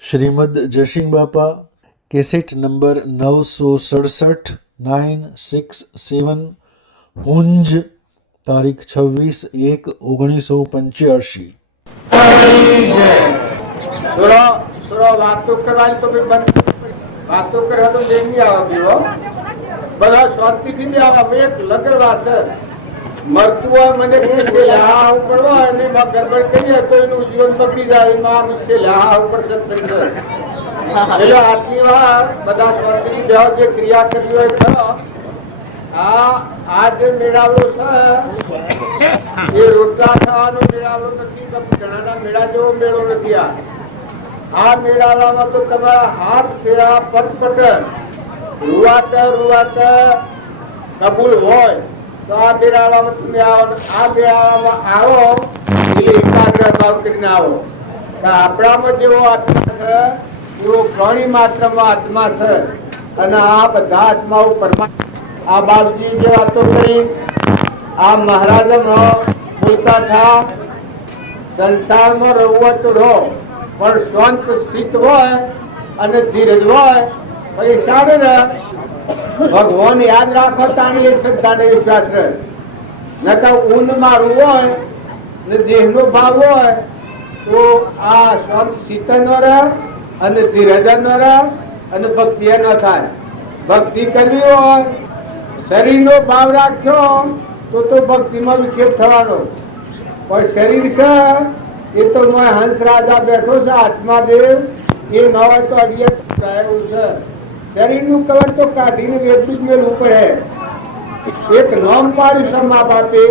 શ્રીમદ જયસિંહ બાપા cassette number 967 967 હુંજ તારીખ 26/1/1985। थोड़ा बातों करवानी तो भी बंद बातों करवा तो नहीं आवा पीવો બધા શાંતિથી બી આવા એક લગર વાત મરતું મને મુશ્કેલ પડવા અને માં ગરબડ કરીએ તો એનું જીવન બગડી જાય એમાં મુશ્કેલ ઉપર સત્સંગ એટલે આટલી વાર બધા શાંતિથી બેહો જે ક્રિયા કરી હોય ખરો આ જે મેળાવો છે એ રોટલા ખાવાનો મેળાવો નથી ઘણાના મેળા જેવો મેળો નથી આ મેળાવામાં તો તમારા હાથ ફેરા પટ રૂવાટ કબૂલ હોય તો આ મેળાવામાં તમે આ મેળાવામાં આવો એટલે એકાગ્ર ભાવ કરીને આવો આપણામાં જેવો આત્મા છે એવો ઘણી માત્રામાં આત્મા છે અને આ બધા આત્માઓ પરમાત્મા આ બાપજી જે વાતો કરી આ મહારાજ બોલતા થા સંસારમાં રહો તો રહો પણ શાંત સ્થિત હોય અને ધીરજ હોય પરેશાન ને ભગવાન યાદ રાખો તાણી એ શ્રદ્ધાને વિશ્વાસ રહે નકર ઊંઘ મારું હોય ને દેહનો ભાવ હોય તો આ શાંત સ્થિત ન રહે અને ધીરજ ન રહે અને ભક્તિ ન થાય ભક્તિ કરવી હોય શરીરનો ભાવ રાખ્યો તો ભક્તિમાં વિક્ષેપ થવાનો પણ શરીર છે એ તો હંસ રાજા બેઠો છે આત્મા દેવ એ ન હોય તો અડિયત એવું છે શરીરનું કવર તો કાઢીને વેચવું જ મેળવું પડે એક નોમ પાડ્યું છે મા બાપે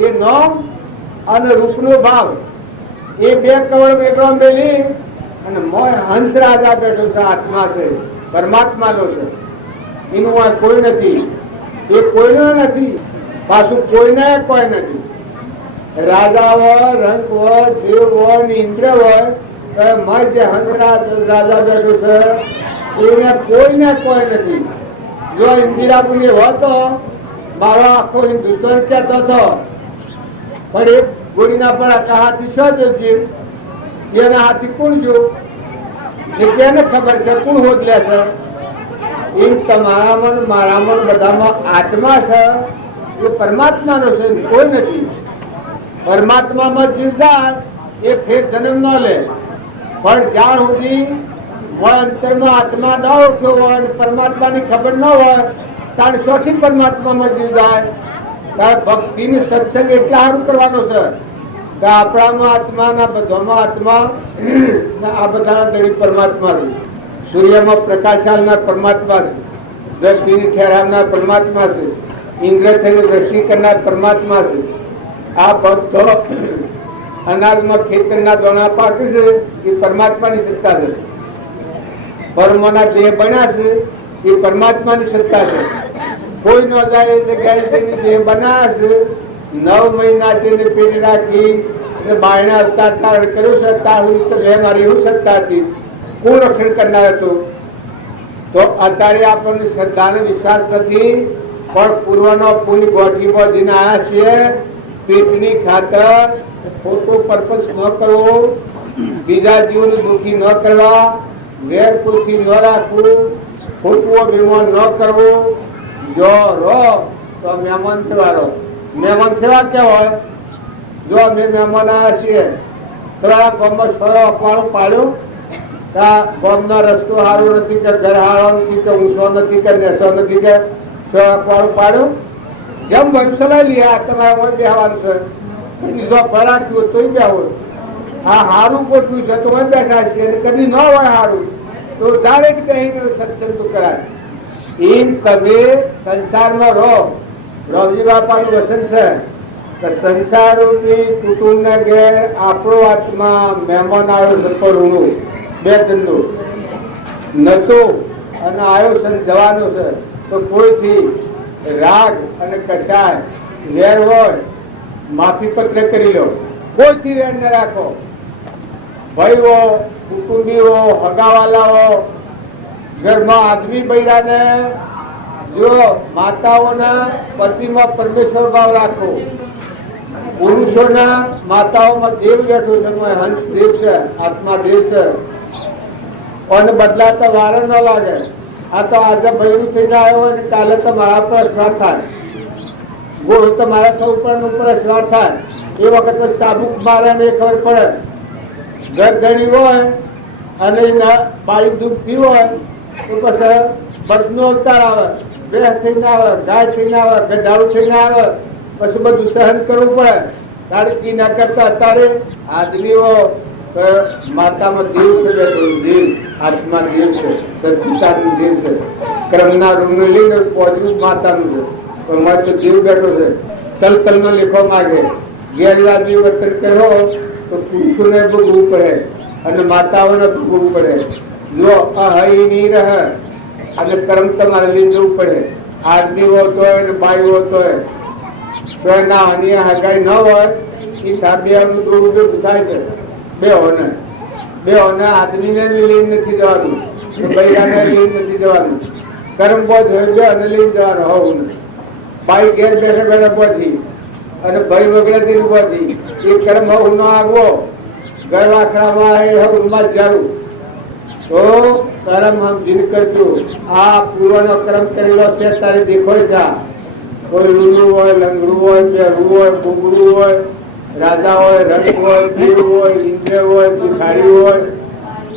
એ નોમ અને રૂપનો ભાવ એ બે કવર વેગવા મેલી અને હંસ રાજા બેઠો છે આત્મા છે પરમાત્માનો છે એનું આ કોઈ નથી એ કોઈનો નથી પાછું કોઈને કોઈ નથી રાજા હોય રંગ હોય દેવ હોય ને ઇન્દ્ર હોય મર જે હંસરાજ રાજા બેઠો છે એને કોઈને કોઈ નથી જો ઇન્દિરાપુરી હોતો મારો આખો હિન્દુસ્તાન કહેતો હતો પણ એ ગોળીના પણ આખા હાથી શો જોજી એના હાથી કોણ જો કેને ખબર છે કોણ હોદ લે છે એમ તમારામાં મારામાં બધામાં આત્મા છે એ પરમાત્માનો છે કોઈ નથી પરમાત્મામાં જીવદાર એ ફેર જન્મ ન લે પણ જ્યાં સુધી અંતરમાં આત્મા ન ઉઠ્યો હોય પરમાત્માની ખબર ન હોય ત્યારે સોથી પરમાત્મામાં જીવદાર ત્યારે ભક્તિ ને સત્સંગ એટલે સારું કરવાનો છે કે આપણામાં આત્માના બધામાં આત્મા આ બધા દળી પરમાત્મા છે સૂર્યમાં પ્રકાશ આલનાર પરમાત્મા છે ધરતીની ઠેરાવનાર પરમાત્મા છે ઇન્દ્ર થઈને દ્રષ્ટિ કરનાર પરમાત્મા છે આ ભક્તો અનાજમાં ખેતરના દોણા પાકે છે એ પરમાત્માની સત્તા છે પરમોના દેહ બન્યા છે એ પરમાત્માની સત્તા છે કોઈ ન જાય એ જગ્યાએ તેની દેહ બનાવ્યા છે 9 મહિના તેને પેટ રાખી અને બાયણા અવતાર કર્યો છે ત્યાં સુધી તો બે મારી એવું સત્તા હતી કોણ રક્ષણ કરનાર હતું તો અત્યારે આપણને શ્રદ્ધાને વિશ્વાસ નથી પણ પૂર્વનો પુલ ગોઠવી બોધીને આવ્યા છીએ પેટની ખાતર ખોટો પર્પસ ન કરવો બીજા જીવને દુઃખી ન કરવા વેર કુરથી ન રાખવું ખોટવો વિમાન ન કરવો જો રો તો મહેમાન સેવા મહેમાન સેવા કેવા હોય જો અમે મહેમાન આવ્યા છીએ તો આ ગામમાં થોડો અખવાડું પાડ્યું ગામનો રસ્તો સારો નથી કે ઘર સારો નથી કે ઊંચો નથી કે નેસો નથી કે અખવાડું પાડ્યું જેમ વંશલા લ્યા તમારા બેહવાનું છે બીજો ફરાક થયો તો બેહો આ સારું ગોઠવું છે તો બેઠા છીએ કદી ન હોય સારું તો ડાયરેક્ટ કહીને સત્સંગ તો કરાય એમ તમે સંસારમાં રહો રવજી બાપાનું વસન છે કે સંસારોની કુટુંબના ઘેર આપણો આત્મા મહેમાન આવ્યો સફર ઊંડું બે ધંધો નતો અને આવ્યો છે જવાનો છે તો કોઈથી રાગ અને કસાય વેર હોય માફી પત્ર કરી લો કોઈથી વેર ન રાખો ભાઈઓ કુટુંબીઓ હગાવાલાઓ ઘરમાં આદમી બૈરાને જો માતાઓના પતિમાં પરમેશ્વર ભાવ રાખો પુરુષોના માતાઓમાં દેવ બેઠો છે હંસ દેવ છે આત્મા દેવ છે અને બદલાતા વારો ન લાગે. આ તો આજે ભયરું થઈને આવ્યો હોય ને કાલે તો મારા પર અસર થાય, ગોળ તો મારા તો ઉપર અસર થાય. એ વખતે સાબુક મારે ને ખબર પડે. ઘર ઘણી હોય અને બાઈ દુખતી હોય તો પછી બળનો અવતાર આવે, ભેંસ થઈને આવે, ગાય થઈને આવે, ગઢાળું થઈને આવે, પછી બધું સહન કરવું પડે. તારી ના કરતા અત્યારે આદમીઓ માતામાં દેવ છે, દેવ આત્મા દેવ છે, પિતાનું દેવ છે, કર્મના રૂમને લઈને પોજવું માતાનું છે. પણ મારે તો દેવ બેઠો છે. તલતલનો લેખો માગે, ગેરવાદી વર્તન કરો તો પુરુષોને ભોગવવું પડે અને માતાઓને ભોગવવું પડે. જો અહય નહીં રહે અને કર્મ તમારે લઈ જવું પડે. આદમી હોતો હોય ને બાઈ હોતો હોય તો એના અન્ય હગાઈ ન હોય એ સાબિયાનું દોડું ભેગું થાય છે. બે હોને આદમીને લઈને નથી જવાનું, બૈરાને લઈને નથી જવાનું. કર્મ બોધ હોય બે અને લઈને જવાનું હોવું ને. બાઈ ઘેર બેઠે બેઠે પહોંચી અને ભાઈ વગડેથી પહોંચી એ કર્મ હોવું ન આગવો ગરવા ખરાબા એ હવમાં જારું તો કર્મ હમ જીન કરજો. આ પૂર્વનો કર્મ કરેલો છે તારે દેખો છે. કોઈ રૂલું હોય, લંગડું હોય, બેરું હોય, બુગડું હોય, રાજા હોય, રંગ હોય, પીર હોય, ઇન્દ્ર હોય, ભિખારી હોય,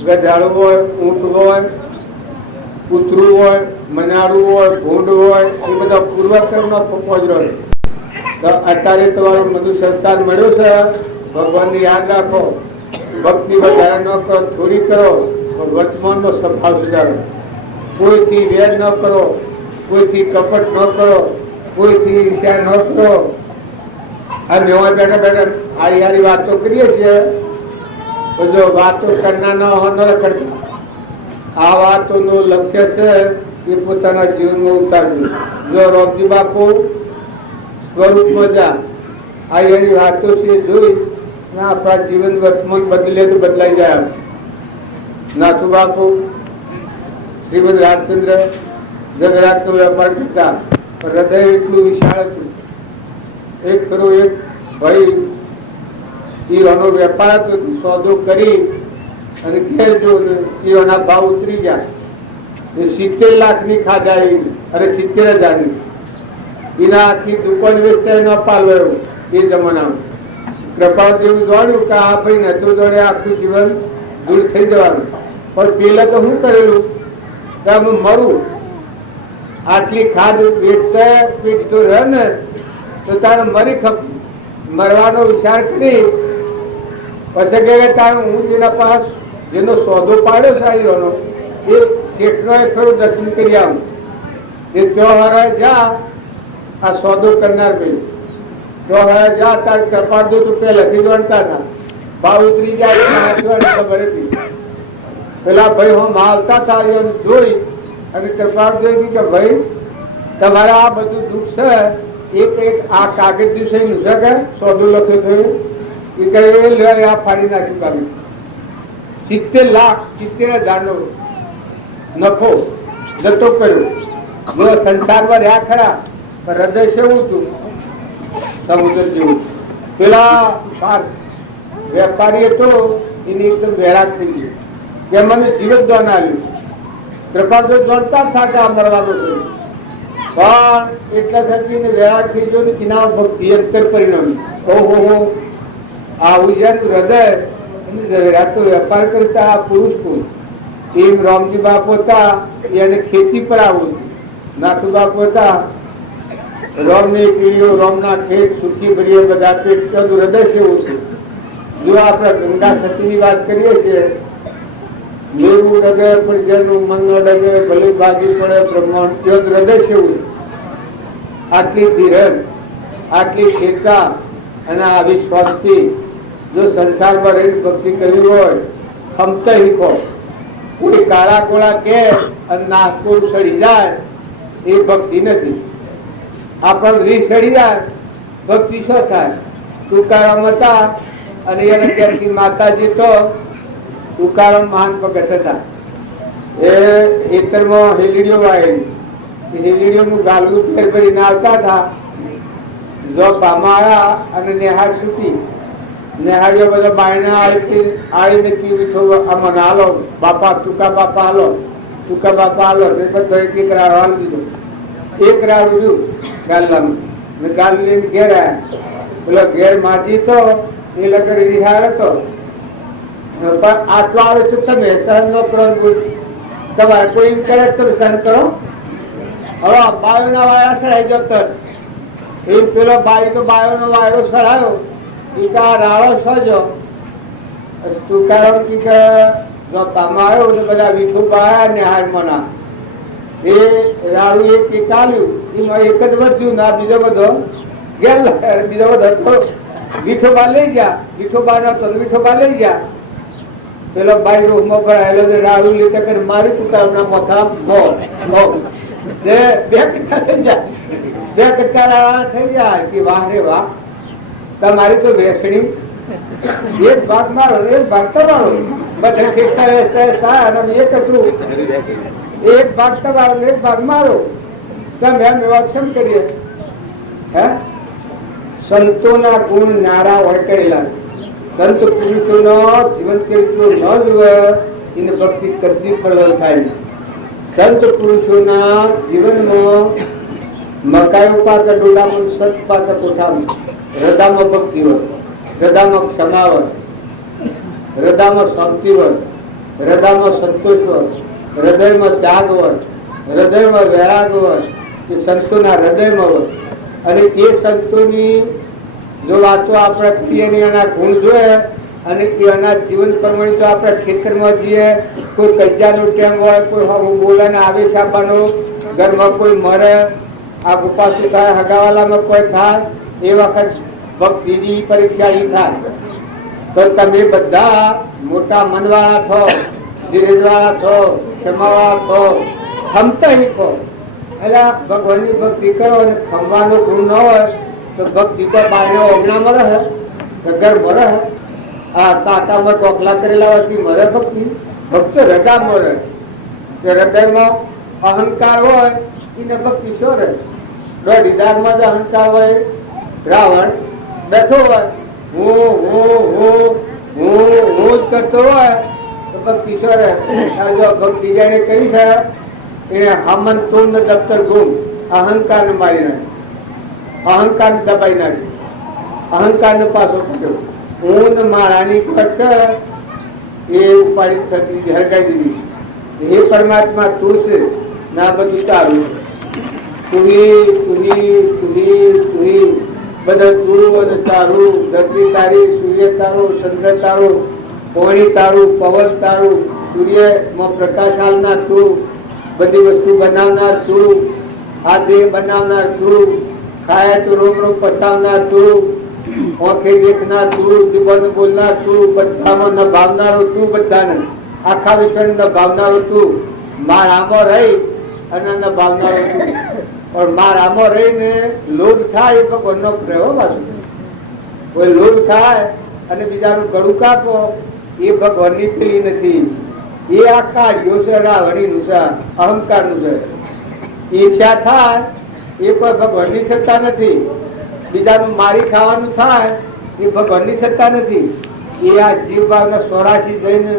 ગધાડું હોય, ઊંટ હોય, કૂતરું હોય, મનાડું હોય, ભૂંડ હોય, એ બધા પૂર્વકર્મનો પોજરો છે. તો અત્યારે તમારો મધુ સંસ્કાર મળ્યો છે. ભગવાનને યાદ રાખો, ભક્તિ વધારે ન કરો, થોડી કરો, વર્તમાનનો સ્વભાવ સુધારો. કોઈથી વેર ન કરો, કોઈથી કપટ ન કરો, કોઈથી ઈર્ષ્યા ન કરો. આ મેવા બેઠા બેઠા હારી હારી વાતો કરીએ છીએ તો જો વાતો કરનાર ન કરતા. આ વાતોનું લક્ષ્ય છે એ પોતાના જીવનમાં ઉતારવું. જો રોમજી બાપુ સ્વરૂપમાં જા આ એની વાતો છે જોઈ આપણા જીવન વર્તમાન બદલે તો બદલાઈ જાય. નાથુ બાપુ શ્રીમદ રાજચંદ્ર જગરાતનો વેપાર કરતા, હૃદય એટલું વિશાળ હતું. એક ખરો એક ભાઈ હીરોનો વેપાર હતો, સોદો કરી અને ઘેર જો હીરોના ભાવ ઉતરી ગયા. 70 લાખની ખાધા અને 70,000ની એના આખી દુકાન વેચતા ન પાલવાયો. એ જમાનામાં કૃપાળ જેવું દોડ્યું કે આ ભાઈ નતું દોડે આખું જીવન દૂર થઈ જવાનું. પણ પેલા તો શું કરેલું કે હું મરું, આટલી ખાદ વેચતા પીઠતો રહે ને તો તારે મરી મરવાનો વિચાર કરી પછી કે તારે હું જેના પાસ જેનો સોદો પાડ્યો સાહીરોનો એ કેટલો ખરું દર્શન કરી આવું. એ ત્યોહાર જા આ સોદો કરનાર ભાઈ ત્યોહાર જા તાર કપાળ દો તું પહેલાથી દોડતા હતા. ભાવ ઉતરી જાય ખબર હતી. પેલા ભાઈ હું આવતા હતા જોઈ અને કપાળ જોઈ કે ભાઈ તમારે આ બધું દુઃખ છે એક આ કાગળ દિવસે નુસક સોદો લખ્યો થયો એ કહે આ ફાડી નાખ્યું કાગળ. 70 લાખ 70,000નો નફો જતો કર્યો. જો સંસારમાં રહ્યા ખરા પણ હૃદય કેવું હતું સમુદ્ર જેવું. પેલા વેપારી હતો એની એકદમ વેળા થઈ ગઈ કે મને જીવત દાન આવ્યું. કૃપા તો જોડતા થા કે આ મરવાનો થયો પણ એટલા થકી વેળા થઈ ગયો ને તેના ભક્તિ અંતર પરિણામી. ઓહો આવું જ્યાં હૃદય રાતો વેપાર કરતા આ પુરુષ કોણ? એમ રામજી બાપ હતા એને ખેતી પર આવું. નાથુ બાપ હતા રામની પીડીઓ, રામના ખેત સુખી ભરીએ બધા પેટ હૃદય સેવું છે. જો આપણે ગંગા સતીની વાત કરીએ છીએ, લેવું ડગે પણ જેનું મન ન ડગે ભલે ભાગી પડે બ્રહ્માંડ ત્યાં હૃદય સેવું. આટલી ધીરજ, આટલી ચેતા અને આવી સ્વાસ્થ્ય જો સંસારમાં રહી ભક્તિ કરવી હોય ખમતા શીખો. કોઈ કાળા કોળા કે અને નાસ્તો સડી જાય એ ભક્તિ નથી. આપણને રીત સડી જાય ભક્તિ શું થાય? તુકારામ હતા અને એને ત્યાંથી માતાજી તો તુકારામ મહાન ભગત હતા. એ ખેતરમાં હેલીડીઓ વાયેલી, હેલીડીઓનું ગાલવું ફેર ભરીને આવતા હતા. જો પામા આવ્યા અને નેહાર છૂટી નેહાળીઓ બધો બાયણે આવીને કીધું આમાં હાલો બાપા ટૂંકા બાપા હાલો ટૂંકા બાપા હાલો બધો એક રાડો હાલ દીધો. એક રાડું રહ્યું ગાલાનું ને ગાલ લઈને ઘેર આવ્યા. પેલો ઘેર માજી તો એ લગન રિહાર હતો પણ આટલો આવે તો તમે સહન ન કરો. તમારે કોઈ એમ કરે તમે સહન કરો. હવે બાયો ના વાયરા સડાઈ ગયો એ પેલો બાઈ તો બાયો નો વાયરો સડાયો ટીકા રાળો સજો ટૂંકારો ટીકા જો કામ આવ્યો ને બધા વીઠું પાયા ને હારમોના એ રાળું એક ટીકાલ્યું એમાં એક જ વધ્યું ના બીજો બધો ગેર બીજો બધો વિઠોબા લઈ ગયા. વિઠોબા નો તો વિઠોબા લઈ ગયા. પેલો બાઈ રૂમમાં ભરાયેલો ને રાળું લીધે કરી મારી ટૂંકાના મોથા બે કટકા થઈ જાય. બે કટકા રાળા થઈ જાય કે વાહ રે વાહ તમારી તો વેસણી એક ભાગ મારો એક ભાગ તમારો બધા ખેતર એક હતું એક ભાગ તમારો એક ભાગ મારો તમે એમ એવા કેમ કરીએ? હે સંતોના ગુણ નારા વટેલા સંત પુરુષોનો જીવન ચરિત્ર ન જુએ એને ભક્તિ કદી ફળ થાય. સંત પુરુષોના જીવનમાં મકાઈ પાતા ડોડામાં સત પાતા કોઠામાં હૃદયમાં ભક્તિ હોય, હૃદયમાં ક્ષમા હોય, હૃદયમાં શાંતિ હોય, હૃદયમાં સંતોષ હોય, હૃદયમાં ત્યાગ હોય, હૃદયમાં વૈરાગ હોય એ સંતોના હૃદયમાં હોય. અને એ સંતોની જો વાતો આપણે કરીએ એના ગુણ જોઈએ અને એના જીવન પ્રમાણે તો આપણે ખેતરમાં જઈએ કોઈ કજ્જાનો ટેમ હોય કોઈ બોલાને આવેશ આપવાનો ઘરમાં કોઈ મરે આ ગુપાસુ થાય હગાવાલામાં કોઈ થાય એ વખત ભક્તિની પરીક્ષા ઈ થાય. તો તમે બધા મોટા મનવાળા છો, ધીરજવાળા છો, ક્ષમાવાળા છો, ખમતા શીખો. એટલે ભગવાનની ભક્તિ કરો અને ખમવાનો ગુણ ન હોય તો ભક્તિ તો બારને ઓગણામાં રહે ઘરમાં રહે. આ તાતામાં ચોકલા કરેલા હોવાથી મરે ભક્તિ. ભક્ત હૃદયમાં રહે. હૃદયમાં અહંકાર હોય એને ભક્તિ શું રહે? દોઢ હજારમાં જ અહંકાર હોય. રાવણ બેઠો હોય હું જ કરતો હોય તો ભક્તિ શું રહે? જો ભક્તિ જેને કરી છે એને હમન તુમ ને દફતર ગુમ અહંકાર ને મારી નાખે, અહંકાર ને દબાઈ નાખે, અહંકાર ને પાછો કર્યો. હું ને મારાની કરશે એ ઉપાડી થતી હરકાઈ દીધી. હે પરમાત્મા તું છે ના બધું તારું. બધા તું બધું તારું. ધરતી તારી, સૂર્ય તારું, ચંદ્ર તારું, પાણી તારું, પવન તારું, સૂર્યમાં પ્રકાશ આલનાર તું, બધી વસ્તુ બનાવનાર તું, આ દેહ બનાવનાર તું, ખાયા તો રોમ રોમ પસાવનાર તું, ઓંખે દેખનાર તું, જીવન બોલનાર તું, બધામાં નભાવનારો તું, બધાને આખા વિશ્વ નભાવનારો તું. માર આમાં રહી અને નભાવનારો તું. પણ માર આમાં રહીને લોભ થાય એ ભગવાનનો પ્રયો પાછું. કોઈ લોભ થાય અને બીજાનું ગળું કાપો એ ભગવાનની પેલી નથી. એ આખા છે રાવણીનું છે, અહંકારનું છે. ઈર્ષ્યા થાય એ કોઈ ભગવાનની સત્તા નથી. બીજાનું મારી ખાવાનું થાય એ ભગવાનની સત્તા નથી. એ આ જીવ ભાવના 84 જઈને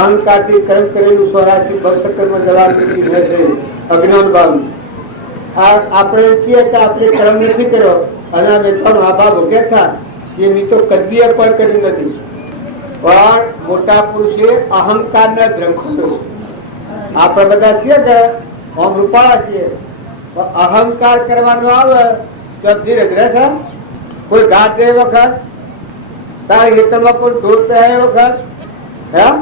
અહંકારથી કર્મ કરેલું 84 ભવસકરમાં જવાબદારી છે અજ્ઞાન ભાવનું. આપણે કહીએ કે આપણે કર્મ નથી કર્યો અને અમે પણ આભા ભોગ્યા હતા એ મેં તો કદી પણ કર્યું નથી. પણ મોટા પુરુષે અહંકાર ને દ્રંખ્યો. આપણે બધા છીએ કે આમ રૂપાળા છીએ, અહંકાર કરવાનો આવે તો ધીરજ રહેશે. કોઈ ઘાટ એ વખત તારા હિતમાં કોઈ ઢોર એ વખત એમ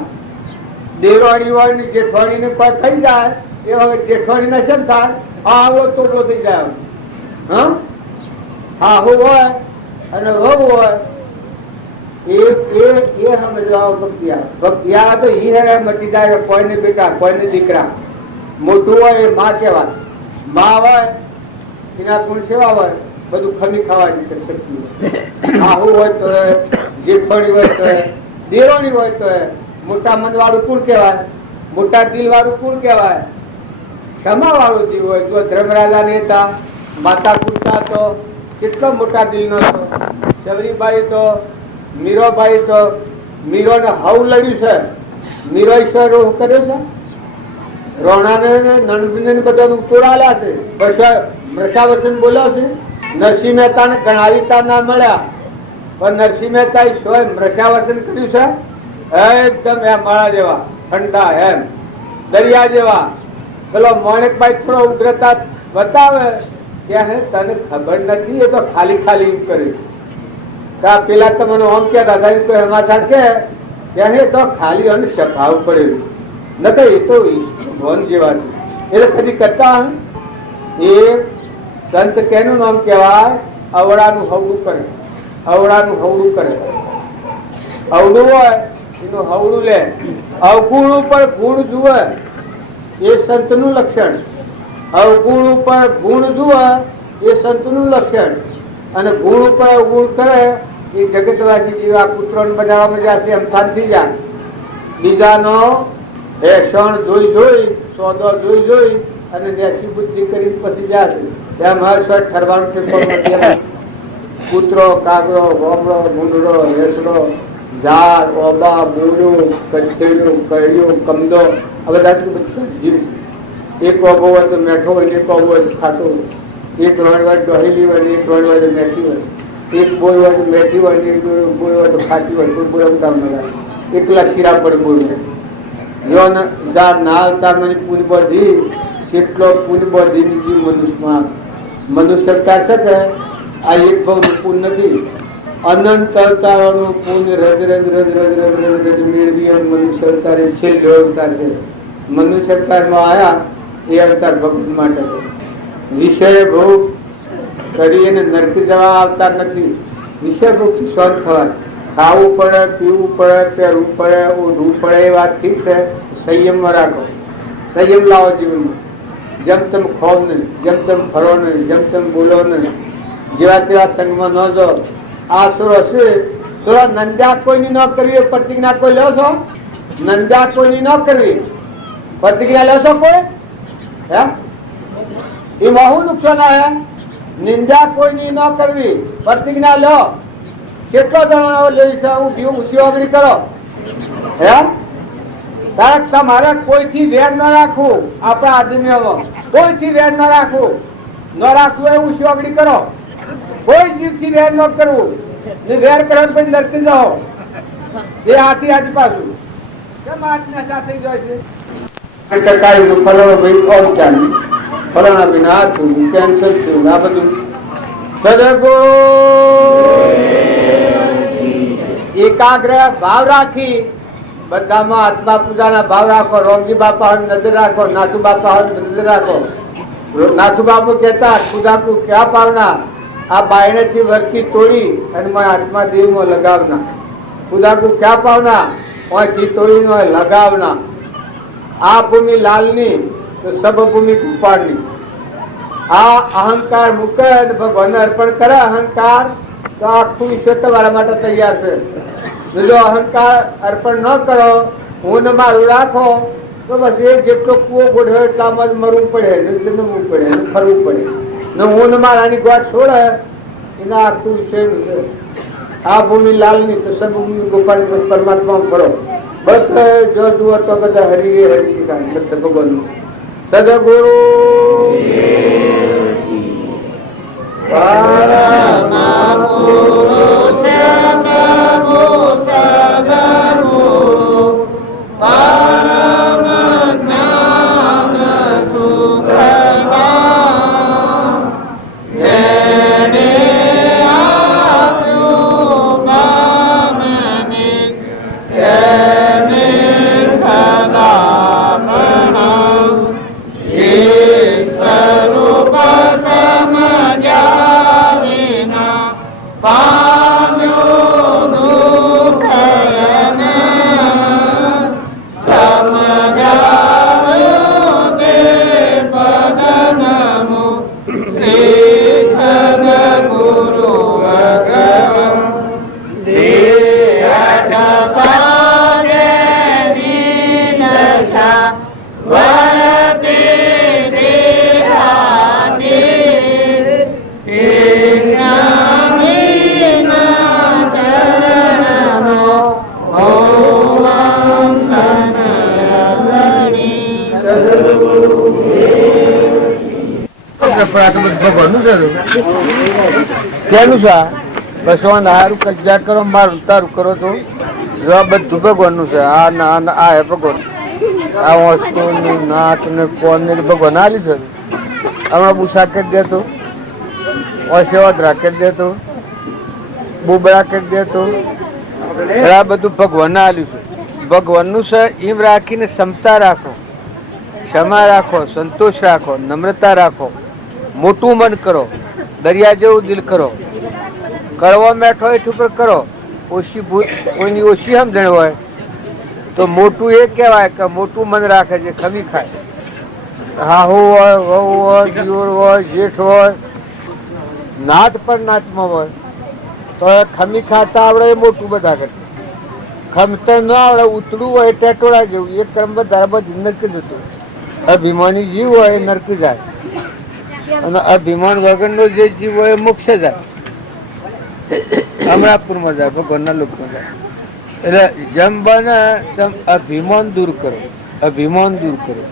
દેરવાણી હોય ને જેઠવાણી ને કોઈ થઈ જાય એ હવે જેઠવાણી ને શેમ થાય? આવો તોડો થઈ જાય. હા હું હોય અને વહુ હોય એ સમજવા ભક્તિ આવે. ભક્તિ આવે તો ઈ હે મટી જાય. કોઈને બેટા કોઈને દીકરા. મોટું હોય એ માં કહેવાય. માં હોય એના ગુણ સેવા હોય બધું ખમી ખાવાની શક્તિ. આહુ હોય તો જેઠવાણી હોય તો દેવાણી હોય તો મોટા મન વાળું કુળ કહેવાય, મોટા દિલ વાળું કુળ કહેવાય, ક્ષમા વાળું જીવ હોય. જો ધર્મરાજા ને હતા માતા પૂછતા તો કેટલો મોટા દિલ નો હતો શબરીબાઈ તો મીરાબાઈ તો મીરોને હવ લડ્યું છે. મીરો ઈશ્વર કર્યો છે. રોણાને નણંદને બધાનું તોડાલ્યા છે. મૃષાવસન બોલ્યો છે. નરસિંહ મહેતાને ગણાવીતા ના મળ્યા, પણ નરસિંહ મહેતા સ્વયં મૃષાવસન કર્યું છે. એકદમ એમ માળા જેવા ઠંડા, એમ દરિયા જેવા. પેલો મોણેકભાઈ થોડો ઉગ્રતા બતાવે કે હે તને ખબર નથી, એ તો ખાલી ખાલી કરે. પેલા તમને આમ કહેતા હતા કોઈ હમાસાર કે હે તો ખાલી અને સ્વભાવ પડેલું નથી, એ તો ભવન જેવા છે. એટલે કદી કરતા એ સંત કેનું નામ કહેવાય? અવળાનું હવડું કરે. અવળાનું હવડું કરે. અવળું હોય એનું હવડું લે. અવગુણ ઉપર ગુણ જુએ એ સંતનું લક્ષણ. અવગુણ ઉપર ગુણ જુએ એ સંતનું લક્ષણ. અને ગુણ ઉપર અવગુણ કરે એ જગતવાસી જેવા પુત્રોને બનાવવામાં જશે એમ શાંતિ જાય. બીજાનો એક્ષણ જોઈ જોઈ, સોદો જોઈ જોઈ અને દેશી બુદ્ધિ કરી પછી જશે. એમ હર્ષ ઠરવાનું છે. કૂતરો, કાગડો, ગોમડો, મુંડડો, રેસડો, ઝાડ, ઓબા, મૂળું, કચેડ્યું, કળિયું, કમદો, આ બધા જીવ. એક ઓબો હોય તો મેઠો હોય, એક ઓબો હોય તો ખાટો, એક રોડ હોય તો હૈલી હોય, એક રોડ હોય તો મેઠી હોય, એક બોય હોય તો મેઠી હોય, એક બોય હોય તો ખાટી હોય. કોઈ બોય કામ ન લાગે. એકલા શીરા પર બોય જો જા નાલ તાર મને પૂન બધી કેટલો પૂન બધી બીજી મનુષ્યમાં મનુષ્ય છે કે આ એક ભાવ નું પૂન નથી. અનંત અવતારોનું પૂન રજ રજ રજ રજ રજ રજ રજ મેળવી મનુષ્ય અવતાર છેલ્લો અવતાર છે. મનુષ્ય અવતારમાં આયા એ અવતાર ભગવાન માટે છે. વિષય ભોગ કરી અને નરકી જવા અવતાર નથી. વિષય ભોગ શાંત થવાય. ખાવું પડે, પીવું પડે, પહેરવું પડે, ઓઢવું પડે, એ વાત ઠીક છે. સંયમમાં રાખો. સંયમ લાવો જીવનમાં. જેમ તેમ ખોવ નહીં, જેમ તેમ ફરો નહીં, જેમ તેમ બોલો નહીં, જેવા તેવા સંઘમાં ન જો. આ સુરો છે સુરો નંદ્યા કોઈની ન કરવી. પ્રતિજ્ઞા કોઈ લો છો? નંદ્યા કોઈની ન કરવી. પ્રતિજ્ઞા લો છો કોઈ? એમાં શું નુકસાન આવે? નિંદા કોઈની ન કરવી. પ્રતિજ્ઞા લો. કેટલો જણાવો લેવી છે? ઊંચી ઓગણી કરો. તમારે કોઈથી વેર ન રાખવું. આપણા આદમીઓમાં કોઈથી વેર ન રાખવું. ન રાખવું એવું ઊંચી ઓગણી કરો. કોઈ જીવથી વેર ન કરવું. વેર કરો પછી નરકી જાઓ. એ હાથી હાથી પાછું કેમ આજના સાથે જાય છે? ફલાણા ભાઈ કોણ ક્યાં ફલાણા ભાઈ ના થયું, કેન્સર થયું, આ બધું સદગુરુ એકાગ્ર ભાવ રાખી બધામાં આત્મા પૂજાના ભાવ રાખો. રોમજી બાપા નજર રાખો, નાથુ બાપા નજર રાખો. નાથુ બાપુ કહેતા પૂજા તું ક્યાં પાવના? આ બાયણે થી વર્કી તોડી અને મારા આત્મા દેવમાં લગાવના. પૂજા તું ક્યાં પાવના? ઓથી તોડીને લગાવના. આ ભૂમિ લાલની તો સબ ભૂમિ કુપાળની. આ અહંકાર મૂકે અને ભગવાનને અર્પણ કરે અહંકાર તો આખું વિશ્વ તમારા માટે તૈયાર છે. જો અહંકાર અર્પણ ન કરો, હું ને મારું રાખો તો બસ એ જેટલો કુવો ગોઠવ્યો એટલામાં જ મરવું પડે, નમવું પડે, ફરવું પડે. ને હું ને મારાની ગોઠ છોડે એના આખું વિષય છે. આ ભૂમિ લાલની તો સબ ભૂમિ ગોપાળની પરમાત્મા ફરો. બસ જો જુઓ તો બધા હરી હરી ભગવાન સદગુરુ ભગવાનનું છે કેનું છે બસો હારું કજ્જા કરો મારું તારું કરો તો બધું ભગવાનનું છે. આ ના હે ભગવાન. આ વસ્તુ નાક ને કોણ ને ભગવાન આ લીધું. હમણાં બુસા કરી દેતો, ઓસેવદરા કરી દેતો, બુબડા કરી દેતો. આ બધું ભગવાન આલ્યું છે. ભગવાનનું છે એમ રાખીને ક્ષમતા રાખો, ક્ષમા રાખો, સંતોષ રાખો, નમ્રતા રાખો, મોટું મન કરો, દરિયા જેવું દિલ કરો, કડવો મેઠો એઠ ઉપર કરો. ઓછી કોઈની ઓછી સમજણ હોય તો મોટું એ કહેવાય કે મોટું મન રાખે છે, ખમી ખાય. હાહુ હોય, વહુ હોય, દિયોર હોય, જેઠ હોય, નાત પર નાચમાં હોય તો એ ખમી ખાતા આવડે એ મોટું બધા કરતા. ખમતા ન આવડે ઉતડું હોય ટેટોળા જેવું એ કર્મ બધા બધી નરકી જતું. અભિમાની જીવ હોય એ નરકી જાય અને અભિમાન વગરનો જે જીવ હોય એ મોક્ષ જાય, અમરાપુરમાં જાય, ભગવાનના લોકમાં જાય. એટલે જેમ બને તેમ અભિમાન દૂર કરો, અભિમાન દૂર કરો.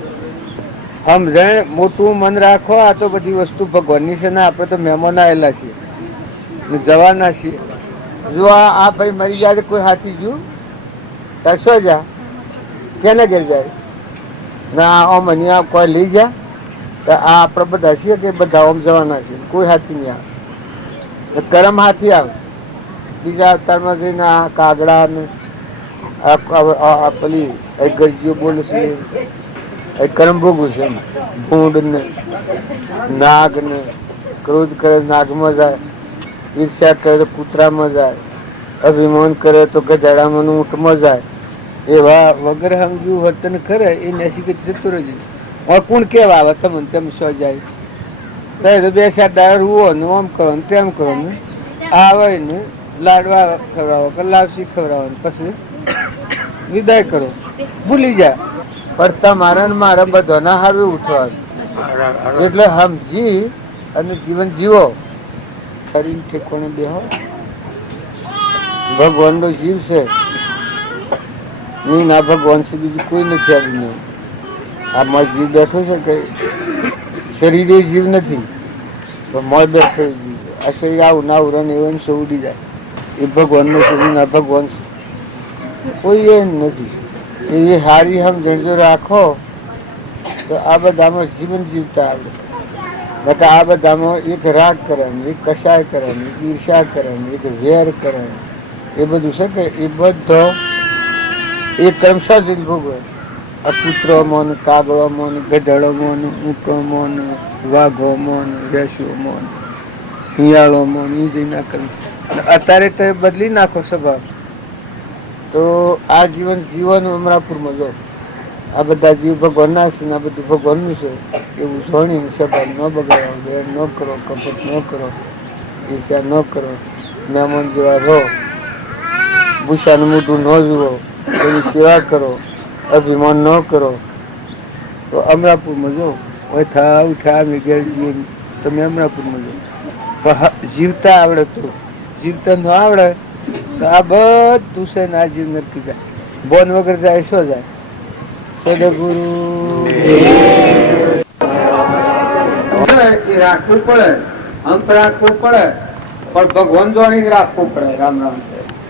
સમજણ મોટું મન રાખો. આ તો બધી વસ્તુ ભગવાનની છે ને આપણે તો મહેમાન આવેલા છીએ, જવાના છીએ. જો આ ભાઈ મરી જાય કોઈ હાથી જ્યું શું જા કેને ઘેર જાય ના આમ અહીંયા કોઈ લઈ જા તો આ આપણે બધા છીએ કે બધા આમ જવાના છીએ, કોઈ હાથી નહીં આવે. કરમ હાથી આવે બીજા અવતારમાં જઈને આ કાગડા ને પેલી ગરજીઓ બોલે છે એ કરમ ભોગવું છે. ભૂંડ ને નાગ ને ક્રોધ કરે નાગમાં જાય, ઈર્ષ્યા કરે તો કૂતરામાં જાય, અભિમાન કરે તો ગધેડામાં ઊંટમાં જાય. એવા વગર સમજ્યું વર્તન કરે એ નસીબ જતું રહેજે. હવે કોણ કેવા આવે તમને તેમ સો જાય તો બે ચાર દાર રૂવો ને આમ કરો ને તેમ કરો ને આવે ને લાડવા ખવડાવો કે લાપસી ખવડાવો ને પછી વિદાય કરો, ભૂલી જાય. પણ તમારા ને મારા બધાના હારું ઉઠવા એટલે સમજી અને જીવન જીવો. શરીર ઠેકોને બેહો. ભગવાન નો જીવ છે નહીં, ના ભગવાન છે બીજું કોઈ નથી. આ દુનિયા આ મોય જીવ બેઠો છે કે શરીરે જીવ નથી તો મોય બેઠો જીવ. આ શરીર આવું ના ઉરણ એવું સે ઉડી જાય. એ ભગવાન નું શરીર ના ભગવાન છે, કોઈ એ નથી. એ હારી સમજણ જો રાખો તો આ બધામાં જીવન જીવતા આવડે. નકર આ બધામાં એક રાગ કરવાનું, એક કશાય કરવાનું, એક ઈર્ષા કરવાનું, એક વેર કરવાનું, એ બધું છે કે એ બધો એ કર્મ સજીવ ભોગવે. આ કૂતરોમાં ને કાગળોમાં ને ગધેડોમાં ને ઊંટોમાં ને વાઘોમાં ને રેસીઓમાં ને શિયાળોમાં ને ઈંધીના કર્મ. અત્યારે તો બદલી નાખો સ્વભાવ તો આ જીવન જીવન અમરાપુરમાં જો આ બધા જીવ ભગવાનના છે ને આ બધું ભગવાનનું છે એવું જોણીને સ્વભાવ ન બગાડો, વેર ન કરો, કપટ ન કરો, ઈર્ષ્યા ન કરો, મહેમાન જેવા રહો, ભૂષાનું મોઢું ન જુઓ, એની સેવા કરો, અભિમાન ન કરો. તો અમરાપુરમાં જો થા ઉઠા મેઘેર જીવ તમે અમરાપુરમાં જો. જીવતા આવડે તો, જીવતા ન આવડે તો આ બધું છે ને આ જીવ નરકી જાય. બોન વગર જાય શું જાય? સદગુરુ રાખવું પડે, અંત રાખવું પડે, પણ ભગવાન જોડી રાખવું પડે. રામ રામ.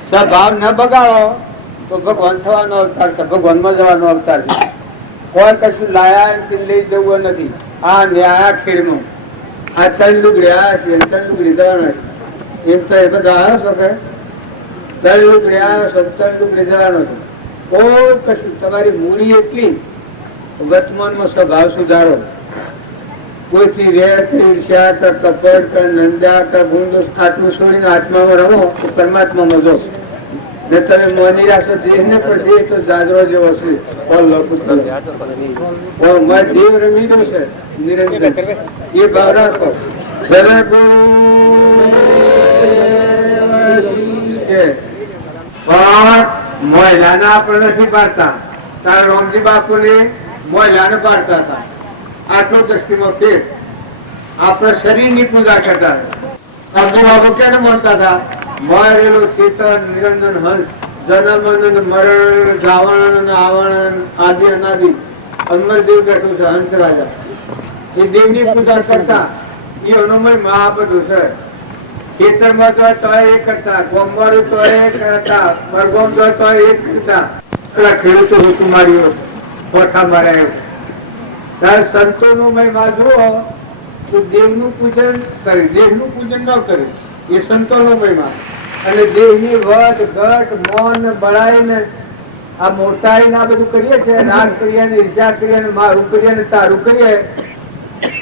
સ્વભાવ ન બગાડો તો ભગવાન થવાનો અવતાર છે, ભગવાનમાં જવાનો અવતાર છે. કોઈ કશું લાયા લઈ જવું નથી. આ ન્યાય ખેડમાં આ ત્રણ લુગડી આવ્યા છે, ત્રણ લુગડી જવાના છે. એમ તો એ બધા આવ્યો છો કે ત્રણ લુગડી આવ્યો છો, ત્રણ લુગડી જવાનો છે. કોઈ કશું તમારી મૂડી એટલી વર્તમાનમાં સ્વભાવ સુધારો. કોઈથી વેર ઈર્ષ્યા કે કપટ કે નંદા કે ગુંડો આટલું છોડીને આત્મામાં રહો તો પરમાત્મામાં જો. ને તમે મોની રાખશો દેહ ને પણ દેહ તો જાજરો જેવો છે. દેવ રમીનો છે નિરંજન, એ ભાવ રાખો. મોયલાને આપણે નથી પાડતા. તારા રોમજી બાપુ ને મોયલાને પાડતા હતા. આટલો દ્રષ્ટિમાં ફેર. આપણે શરીરની પૂજા કરતા હતા. અબ્દુલ બાબુ ક્યારે મળતા હતા? મરેલો ચેતન નિરંજન હંસ, જન્મ મરણ જાવણ આવરણ આદિ અનાદિ અમરદેવ બેઠું છે હંસ રાજા, એ દેવની પૂજા કરતા, એ અનુમય મહાબધું છે. ખેતરમાં તો તોય એ કરતા, ગોમવાળું તો એ કરતા, બરગોમ તો તોય એ કરતા. પેલા ખેડૂતો ઋતુ માર્યો, કોઠા માર્યા. ત્યારે સંતોનો મહિમા જુઓ તો દેવનું પૂજન કરે, દેવનું પૂજન ન કરે, એ સંતોનો મહિમા. અને દેવની વટ ઘટ મૌન બળાઈને આ મોટાઈને આ બધું કરીએ છીએ, રાગ કરીએ ને ઈર્ષા કરીએ ને મારું કરીએ ને તારું કરીએ,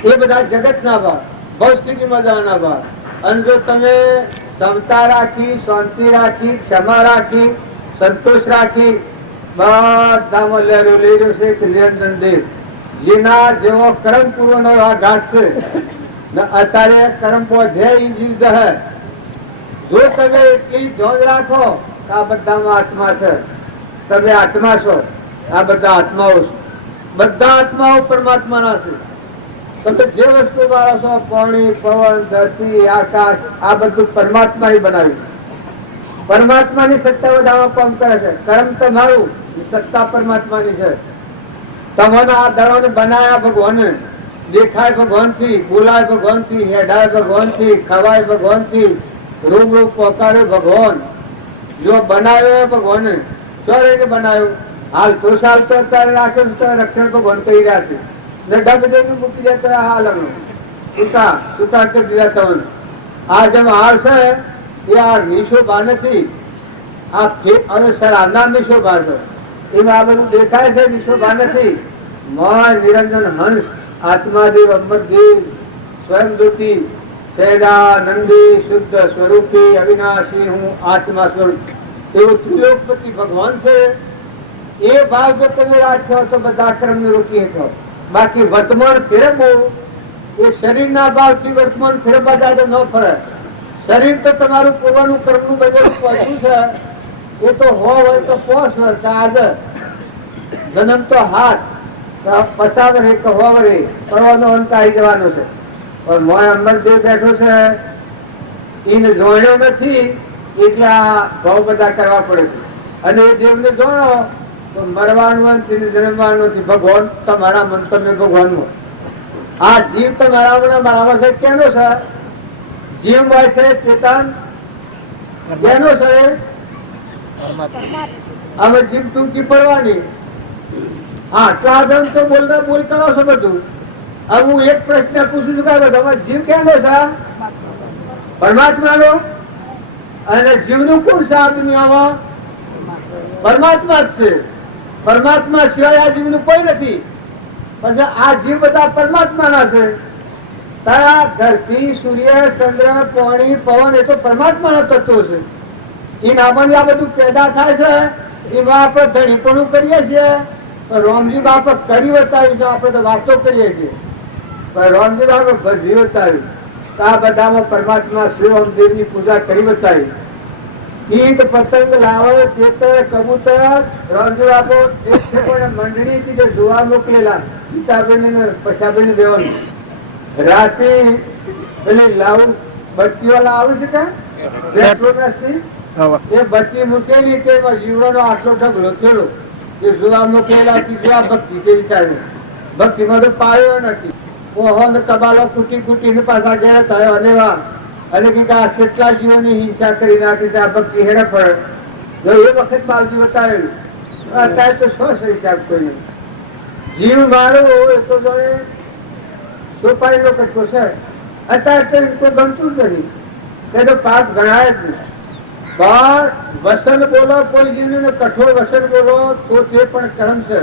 એ બધા જગતના ભાવ, ભૌતિકીમાં જવાના ભાવ. અને જો તમે ક્ષમતા રાખી, શાંતિ રાખી, ક્ષમા રાખી, સંતોષ રાખી, બધામાં લહેરો લઈ રહ્યો છે કે નિરંજન દેવ જેના જેવો કર્મ પૂર્વનો આ ઘાટ છે. અત્યારે કર્મ પહોંચે જીવ જહે. જો તમે એટલી ધોધ રાખો કે આ બધામાં આત્મા છે, તમે આત્મા છો, આ બધા આત્માઓ છે, બધા આત્માઓ પરમાત્માના છે. તમે જે વસ્તુ વાળો છો, પાણી, પવન, ધરતી, આકાશ, આ બધું પરમાત્મા બનાવ્યું. પરમાત્માની સત્તા વધારવા કામ કરે છે. કર્મ તમારું, સત્તા પરમાત્માની છે. તમને આ દળોને બનાયા ભગવાને, દેખાય ભગવાન થી, બોલાય ભગવાન થી, હેડાય ભગવાન થી, ખવાય ભગવાન થી, રૂબરૂ પોકારે ભગવાન. જો બનાવ્યો ભગવાને, ચોરે બનાવ્યો, હાલ તો ચાલતો અત્યારે રાખે તો રક્ષણ ભગવાન કહી રહ્યા છે. ને ડબ જઈને મૂકી દેતો હાલ છૂટા છૂટા કરી દીધા તમને. આ જેમ હાલ છે એ આ નિશોભા નથી, આ અને સરાહના નિશોભા છે. એમાં આ બધું દેખાય છે, નિશોભા નથી. મન નિરંજન હંસ આત્માદેવ અમરદેવ સ્વયં જ્યોતિ સૈદા નંદી શુદ્ધ સ્વરૂપી અવિનાશી હું આત્મા સ્વરૂપ એવું ત્રિલોકપતિ ભગવાન છે. એ ભાવ જો તમે રાખ્યો તો બધા કર્મને રોકી શકો. બાકી વર્તમાન ફેરવવું એ શરીરના ભાવથી વર્તમાન ફેરવવા જાય ન ફરે. શરીર તો તમારું પૂર્વનું કર્મનું બધું પહોંચ્યું છે. એ તો હોય તો પોષ વર્ષ આગળ જન્મ તો હાથ પસાવર એક હોવરે કરવાનો અંત આવી જવાનો છે. પણ મોય અમરદેવ બેઠો છે, એને જોડ્યો નથી એટલે આ ભાવ બધા કરવા પડે છે. અને એ દેવને જોડો તો મરવાનું નથી, જન્મવાનું નથી. ભગવાન તમારા મન તમે ભગવાનનો. આ જીવ તમારા મારામાં છે કેનો છે? જીવ હોય છે ચેતન કેનો છે? અમે જીવ ટૂંકી પડવાની. હા આટલા જણ તો બોલ કરો છો બધું. હવે હું એક પ્રશ્ન પૂછું છું કે તમારે જીવ કેનો છે? પરમાત્માનો. અને જીવનું કોણ છે આ દુનિયામાં? પરમાત્મા જ છે. પરમાત્મા સિવાય આ જીવનું કોઈ નથી. પછી આ જીવ બધા પરમાત્માના છે. તારા ધરતી, સૂર્ય, ચંદ્ર, પાણી, પવન એ તો પરમાત્માના તત્વો છે. એ નામાની આ બધું પેદા થાય છે. એમાં આપણે ધણીપણું કરીએ છીએ. રોમજી બાપા કરી બતાવ્યું છે, આપણે તો વાતો કરીએ છીએ. રોમજી બાપા ભજી બતાવ્યું. આ બધામાં પરમાત્મા શ્રી રામદેવની પૂજા કરી બતાવી. કીટ પતંગ લાવો ચેતર કબૂતર રોમજી બાપો એક મંડળી થી જે જોવા મોકલેલા પિતાબેન ને પશાબેન દેવાનું. રાતે પેલી લાવું બત્તી વાળા આવે છે કે એ બત્તી મૂકેલી તેમાં જીવડો આટલો ઢગલો થયેલો. એ જોવા મોકલેલા જોવા ભક્તિ તે વિચાર્યું. ભક્તિમાં તો પાયો નથી. ઓહો ને કબાલો કુટી કુટી ને પાછા ગયા થયો અને અને આ કેટલા જીવોની હિંસા કરી નાખી છે. આ ભક્તિ હેડે પડે જો એ વખત બાવજી બતાવેલું. અત્યારે તો શું છે હિસાબ કોઈ જીવ મારો એ તો જોડે સોપારી નો કટકો છે. અત્યારે તો કોઈ ગમતું જ નથી. તે તો પાપ ગણાય જ નહીં. પણ વસન બોલો કોઈ જીવને કઠોર વસન બોલો તો તે પણ કર્મ છે.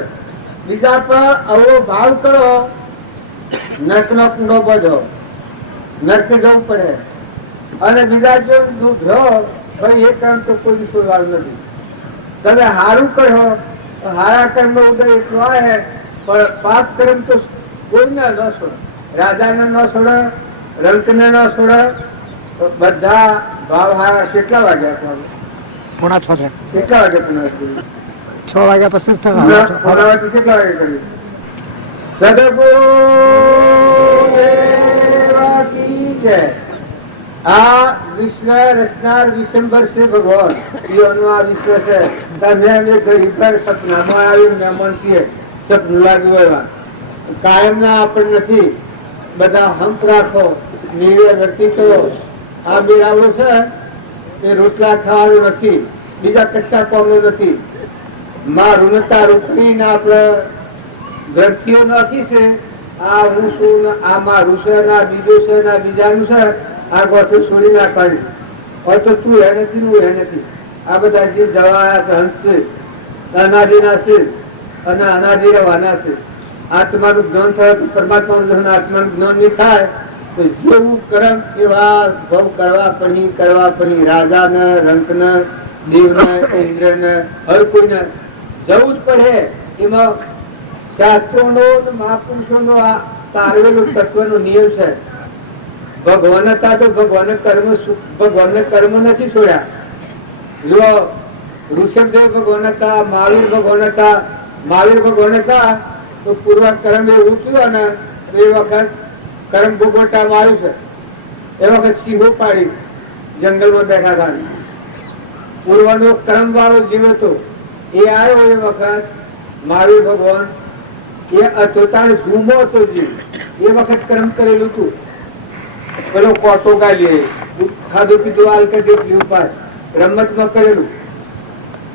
બીજા પર આવો ભાવ કરો નર્ક નો કુંડો બધો નર્ક જવું પડે. અને બીજા જો ભાઈ એ કર્મ તો કોઈ છોડવાનું નથી. તમે હારું કરો હારા કર્મ નો ઉદય એટલો આવે પણ પાપ કર્મ તો કોઈને ન છોડે. રાજાને ન છોડે, રંકને ન છોડે. બધા ભાવ હારા. કેટલા વાગ્યા? 5:30. કેટલા વાગે પુનઃ? 6 વાગ્યા પછી કેટલા વાગે કર્યું? સદગુરુ આ વિશ્વ રચનાર વિશંબર છે ભગવાન. આ વિશ્વ છે. તમે ગરીબ સપનામાં આવ્યું મહેમાન છીએ. સપનું લાગ્યું એવા કાયમના આપણે નથી, બધા હંપ રાખો, નિર્ણય નક્કી કરો. આ મેળાવડો છે એ રોટલા ખાવાનું નથી, બીજા કશા પામનું નથી. માં ઋણતા રૂપણીને આપણે ગ્રંથિઓ નાખી છે. આ હું છું, આ મારું છે, આ બીજું છે, આ બીજાનું છે, આ ગોઠું છોડી નાખવાની હોય તો તું હે નથી, હું હે નથી. આ બધા જે જવાયા છે હંસ છે, અનાદિના છે અને અનાદિ રહેવાના છે. આત્માનું જ્ઞાન થાય તો પરમાત્માનું જ્ઞાન, આત્માનું જ્ઞાન નહીં થાય તો જેવું કર્મ એવા ભવ કરવા પડી. રાજાને, રંકને, દેવને, ઇન્દ્રને, હર કોઈને જવું જ પડે. એમાં શાસ્ત્રોનો મહાપુરુષોનો આ તારવેલો તત્વનો નિયમ છે. ભગવાન હતા તો ભગવાનને કર્મ નથી છોડ્યા. જો ઋષભદેવ ભગવાન હતા, મહાવીર ભગવાન હતા તો પૂર્વ કર્મ એવું થયું ને એ વખત કર્મ ભોગવટામાં આવ્યું છે. એ વખત સિંહો પાડી જંગલમાં બેઠા હતા. પૂર્વનો કર્મ વાળો જીવ હતો એ આવ્યો. એ વખત મહાવીર ભગવાન એ અતોતાને ઝૂમો હતો જીવ. એ વખત કર્મ કરેલું હતું. પેલો કોટો ગાલી ખાધું પીધું હાલ કરી ઉપર રમતમાં કરેલું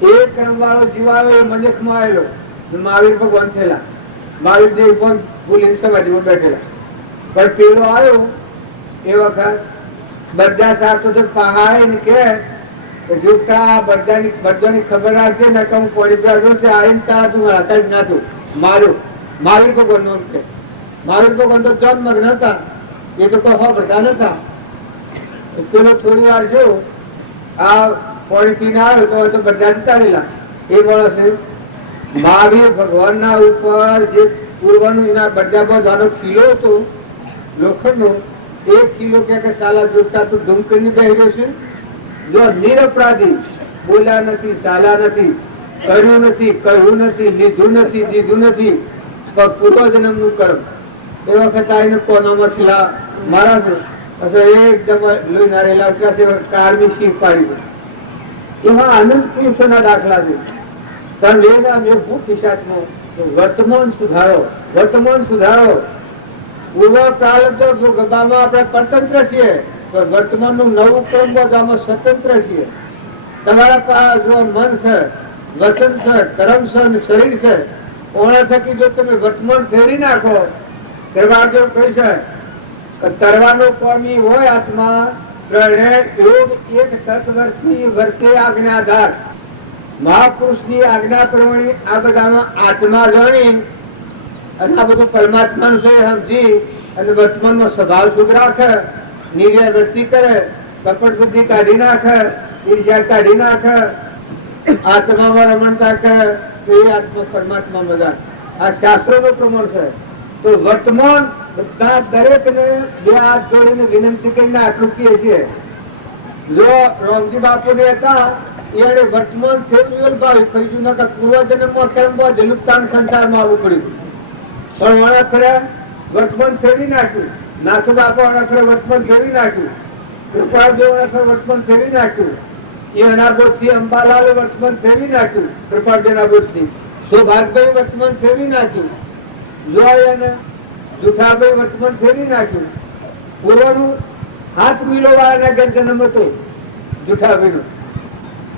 એ કર્મ વાળો જીવ આવ્યો. એ મનખમાં આવેલો. મહાવીર ભગવાન થયેલા. મહાવીર દેવ પણ ભૂલી સમાધિમાં બેઠેલા. પણ પેલો આવ્યો એ વખત બધા સાથે તો પહાડે ને કે જોતા બધાની ખબર રાખજે ને કે હું પોણી પ્યાસો છે આવીને તા તું હતા જ નાતું માર્યો. મહાવીર ભગવાન નો કે મહાવીર ભગવાન તો જન મગ્ન હતા. એ તો કહો બધા નતા. પેલો થોડી વાર જો આ પોણી પીને આવ્યો તો બધા જતા રહેલા. એ માણસ મહાવીર ભગવાન ના ઉપર જે પૂર્વનું એના બધા બધાનો ખીલો હતો લોખંડનો, એ ખીલો કે સાલા જોતા તું ધૂમ કરીને બેસી રહેશે. જો નિરપરાધી, બોલ્યા નથી, ચાલ્યા નથી, કર્યું નથી, કહ્યું નથી, લીધું નથી, દીધું નથી, પણ પૂર્વજન્મ નું કર્મ. એ વખત આવીને કોનામાં ખીલા મારા છે એકદમ લોહી નારેલા કાળની શીખ પાડી છે. એમાં આનંદ પુરુષોના દાખલા છે. વર્તમાન સુધારો. પૂર્વ પ્રારબ્ધ ગબામાં આપણે પરતંત્ર છીએ, વર્તમાન નું નવું કર્મ આમાં સ્વતંત્ર છીએ. તમારા જો મન છે, વચન છે, કર્મ છે અને શરીર છે, ઓણા થકી જો તમે વર્તમાન ફેરી નાખો. તરવારદેવ કહે છે તરવાનો સ્વામી હોય આત્મા પ્રણે યોગ એક તત્વર્ષની વર્તે આજ્ઞાધાર. મહાપુરુષની આજ્ઞા પ્રમાણે આ બધામાં આત્મા જાણી અને આ બધું પરમાત્માનું છે સમજી અને વર્તમાનમાં સ્વભાવ શુદ્ધ રાખે, નિર્ણય વૃત્તિ કરે, કપટ બુદ્ધિ કાઢી નાખે, ઈર્ષ્યા કાઢી નાખે, આત્મામાં રમણતા કરે તો એ આત્મા પરમાત્મા બધા. આ શાસ્ત્રોનું પ્રમાણ છે. તો વર્તમાન બધા દરેક ને બે હાથ જોડીને વિનંતી કરીને આટલું કહીએ છીએ. જો રામજી બાપુ ને હતા એને વર્તમાન ફેરવ્યું ભાવી ફરી નતા પૂર્વજન્મમાં કર્મમાં જલુપતાન સંસારમાં આવવું પડ્યું. પણ વણાખરે વર્તમાન ફેરવી નાખ્યું. નાથુ બાપા વણાખરે વર્તમાન ફેરવી નાખ્યું. કૃપાળદેવ વણાખરે વર્તમાન ફેરવી નાખ્યું. એ અનાબોધથી અંબાલાલ વર્તમાન ફેરવી નાખ્યું. કૃપાળદેવ અનાબોધથી સૌભાગભાઈ વર્તમાન ફેરવી નાખ્યું. જોઈને જુઠાભાઈ વર્તમાન ફેરવી નાખ્યું. પૂર્વનું હાથ મિલોવાના ઘર જન્મ હતો જુઠાભાઈ નો,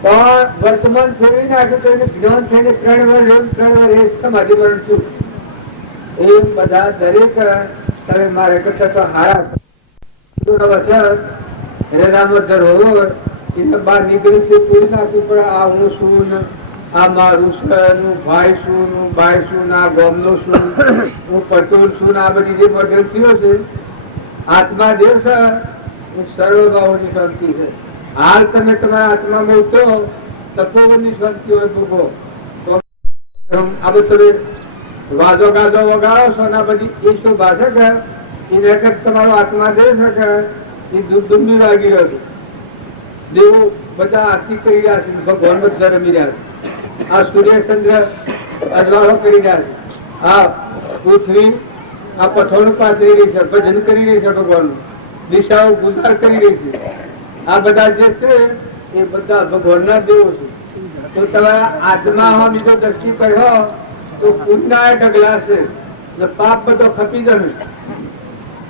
પણ વર્તમાન ફેરવી નાખ્યું તો એને જ્ઞાન થઈને 3 વર્ષ સમાધિ વરણ છું. એ બધા દરેક તમે મારે કરતા તો હારા એને બહાર નીકળી છે પૂરી નાખ્યું. પણ આ હું શું, આ મારું છું, ભાઈ શું, ભાઈ શું, આ ગામનો શું, હું પટોળ છું, આ બધી જે ગ્રંથિઓ છે આત્મા જે છે એ સર્વભાવોની શાંતિ છે. હાલ તમે તમારા આત્મામાં ઉતરો તપોવનની શાંતિ હોય ભોગવો તો આ બધું વાજો ગાજો વગાડો છો ને બધી એ શું ભાષા છે એને તમારો આત્મા દે શકે એ દુઃખ લાગી રહ્યો છે. દેવો બધા આરતી કરી રહ્યા છે, ભગવાન બધા રમી રહ્યા છે. આ સૂર્ય ચંદ્ર અજવાળો કરી રહ્યા છે. આ પૃથ્વી આ પથોળ પાથરી રહી છે, ભજન કરી રહી છે, ભગવાનનું દિશાઓ ગુજાર કરી રહી છે. આ બધા જે છે એ બધા ભગવાનના દેવો છે. તો તમારા આત્મામાં બીજો દ્રષ્ટિ કર્યો તો પુણ્ય ઢગલાશે ને પાપ બધો ખપી જશે.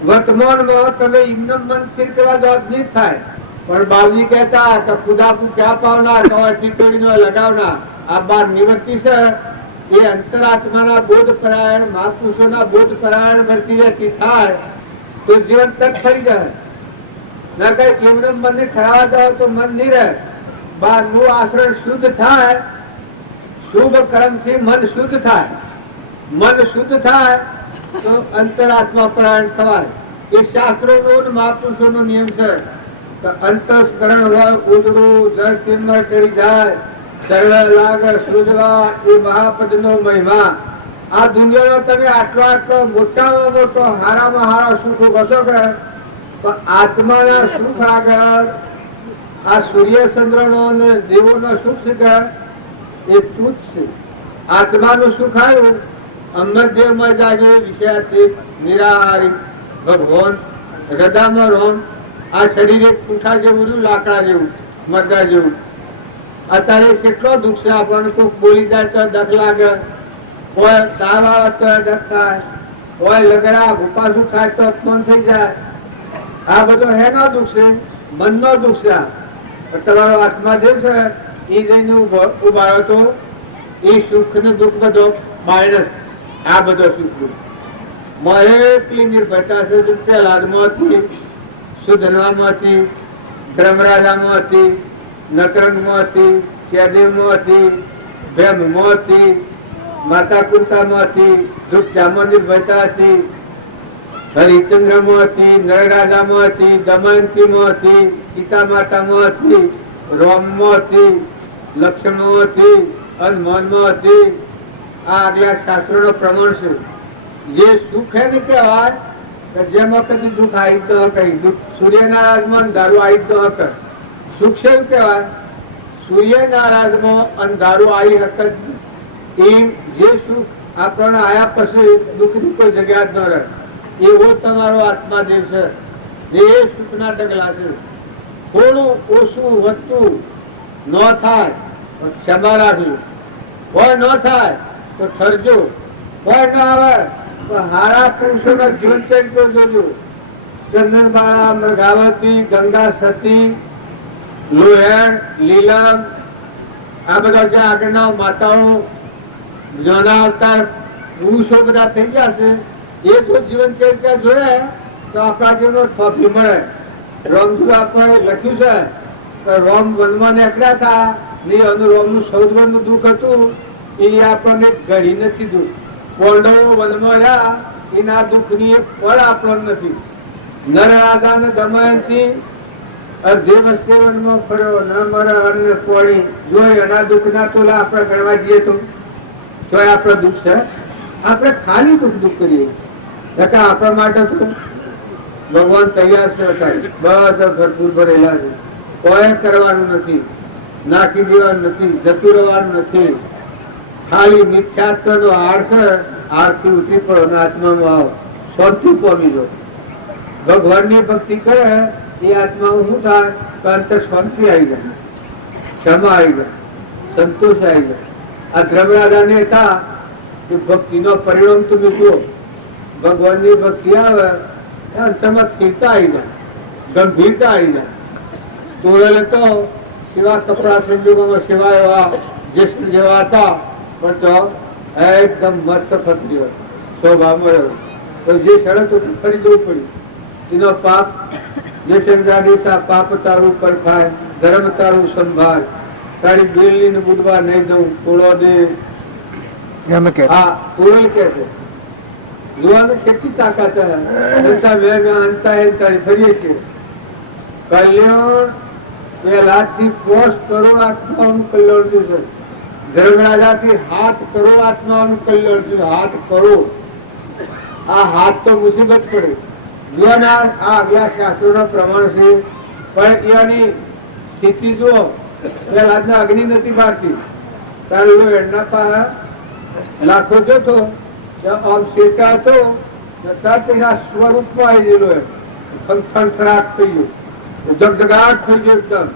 વર્તમાનમાં તમે એમને મન સ્થિર કરવા જાવ નહીં થાય. પણ બાબુજી કહેતા કે ખુદાપુ ક્યાં પાવના તો ટીટોડીનો લગાવના. આ બાર નિવૃત્તિ છે એ અંતરાત્માના બોધ પરાયણ મહાપુરુષોના બોધ પરાયણ વર્તી રહેતી થાય તો જીવન તક થઈ જાય. ના કઈ કેવડમ મનને ઠરાવા જાવ તો મન નહીં રહે. બહારનું આચરણ શુદ્ધ થાય, શુભ કર્મથી મન શુદ્ધ થાય. મન શુદ્ધ થાય તો અંતરાત્મા પરાયણ થવાય. એ શાસ્ત્રોનો મહાપુરુષોનો નિયમ છે. અંતસ્કરણ હોય ઉજળું જળ કિંમત ચડી જાય સર્વે લાગે સૃજવા એ મહાપદનો મહિમા. આ દુનિયાનો તમે આટલો આટલો મોટામાં મોટો હારામાં હારા સુખ બસો કે તો આત્માના સુખ આગળ આ સૂર્ય ચંદ્રનો અને દેવોનો સુખ છે એ તુચ્છ છે. આત્માનું સુખ આવ્યું અમરદેવમાં જાગે વિષયાતીત નિરાહારી ભગવાન હૃદયમાં રોમ. આ શરીર એક પૂઠા જેવું લાકડા જેવું મરદા જેવું. અત્યારે કેટલો દુઃખ છે આપણને. કોઈક બોલી જાય તો દખ લાગે, કોઈ તાવ આવે તો દખ થાય, કોઈ લગડા ઉપાસું થાય તો અપમાન થઈ જાય. આ બધો હેનો દુઃખ છે? મનનો દુઃખ છે. તમારો આત્મા જે છે એ જઈને ઉભારો તો એ સુખ ને દુઃખ બધો માઇનસ. આ બધો સુખ દુઃખ મોહે એટલી નિર્ભરતા છે. પહેલાદમાં હતી, સુધનવામાં હતી, ધર્મરાજામાં હતી, નકરંગમાં હતી, સહદેવમાં હતી, ભેમમાં હતી, માતા કુંતામાં હતી, ધ્રુપજામાં નિર્ભરતા હતી, હરિચંદ્રમાં હતી, નરરાજામાં હતી, દમયંતીમાં હતી, સીતા માતામાં હતી, રોમમાં હતી, લક્ષ્મણમાં હતી, હનુમાનમાં હતી. આ આગલા શાસ્ત્રોનો પ્રમાણ છે. જે સુખ હે ને કહેવાય જેમાં કદી દુઃખ આવી તો કઈ સૂર્યનારાયણમાં દારૂ આવી તો હક સુખ છે એવું કહેવાય. સૂર્યનારાયણમાં અંધારું આવી હક એ જે સુખ આપણને આયા પછી દુઃખની કોઈ જગ્યા જ ન રહે. એવો તમારો આત્મા દેવ છે જે સુખના ડગલા છે. થોડું ઓછું વધતું ન થાય તો ક્ષમા રાખજો. કોઈ ન થાય તો ઠરજો. કોઈ ન આવે તો હારા પુરુષોના જીવન ચરિત્રો જોજો. ચંદનબાળા, મૃગાવતી, ગંગા સતી, લોહેણ, લીલમ, આ બધા જે આગળના માતાઓ જોના અવતાર પુરુષો બધા થઈ ગયા છે. એ જો જીવન ચરિત્ર જોયા તો આપણા જીવનો થોભી મળે. રોમજી આપણે લખ્યું છે કે રોમ વનમાં નીકળ્યા હતા ને રોમનું સૌદવનનું દુઃખ હતું એ આપણને ઘડી નથી દુઃખ. કોંડવો વનમાં રહ્યા એના દુઃખની એક ફળ આપણને નથી. નરરાજા ને દમયંતી જે વસ્તે વનમાં ફર્યો ન મરે અન્ન કોળી જોઈ એના દુઃખના તોલા આપણે ગણવા જઈએ તો આપણે દુઃખ છે. આપણે ખાલી દુઃખ કરીએ આપણા માટે તો ભગવાન તૈયાર છે. બધા ભરપૂર ભરેલા છે. કોઈ કરવાનું નથી, નાખી દેવાનું નથી, જતું રહેવાનું નથી. ખાલી મિથ્યાત્વ નો હાર છે. હારથી ઉઠી પડો, આત્મામાં આવો, શાંતિ પામી જાઓ. ભગવાનની ભક્તિ કરે એ આત્મામાં શું થાય તો અંતર શાંતિ આવી જાય, ક્ષમા આવી જાય, સંતોષ આવી જાય. આ ધર્મરાજાને હતા કે ભક્તિનો પરિણામ તમે જુઓ. ભગવાનની ભક્તિ આવે અંતરમાં સ્થિરતા આવી જાય, ગંભીરતા આવી જાય. તોડેલે તો સેવા કપડા સંજોગોમાં સેવા એવા જ્યેષ્ઠ જેવા હતા પણ તો એકદમ મસ્ત ફતરી સ્વભાવ મળ્યો. તો જે શરત ફરી જવું પડ્યું એનો પાપ જે સંગ્રાદેશા પાપ તારું પરખાય, ધર્મ તારું સંભાળ, તારી બેલી ને બુધવાર નહીં દઉં તોડો દે. હા તોડેલ કે છે જોવાનું કેટલી તાકાત તારી ફરીએ છીએ. કલ્યાણ 2,00,000 પોસ્ટ કરોડ આત્માઓનું કલ્યાણ થયું છે. ધર્મરાજાથી 7 કરોડ આત્માઓનું કલ્યાણ થયું. 7 કરોડ. આ હાથ તો મુસીબત પડે. જોવાના આ આગલા શાસ્ત્રોનો પ્રમાણ છે. પણ એની સ્થિતિ જુઓ. આજના અગ્નિ નથી બારતી તારું એના પા લાખો જતો આમ શેકા હતો સ્વરૂપમાં આવી ગયેલો ખંખરાટ થઈ ગયો, જગજગાટ થઈ ગયો એકદમ.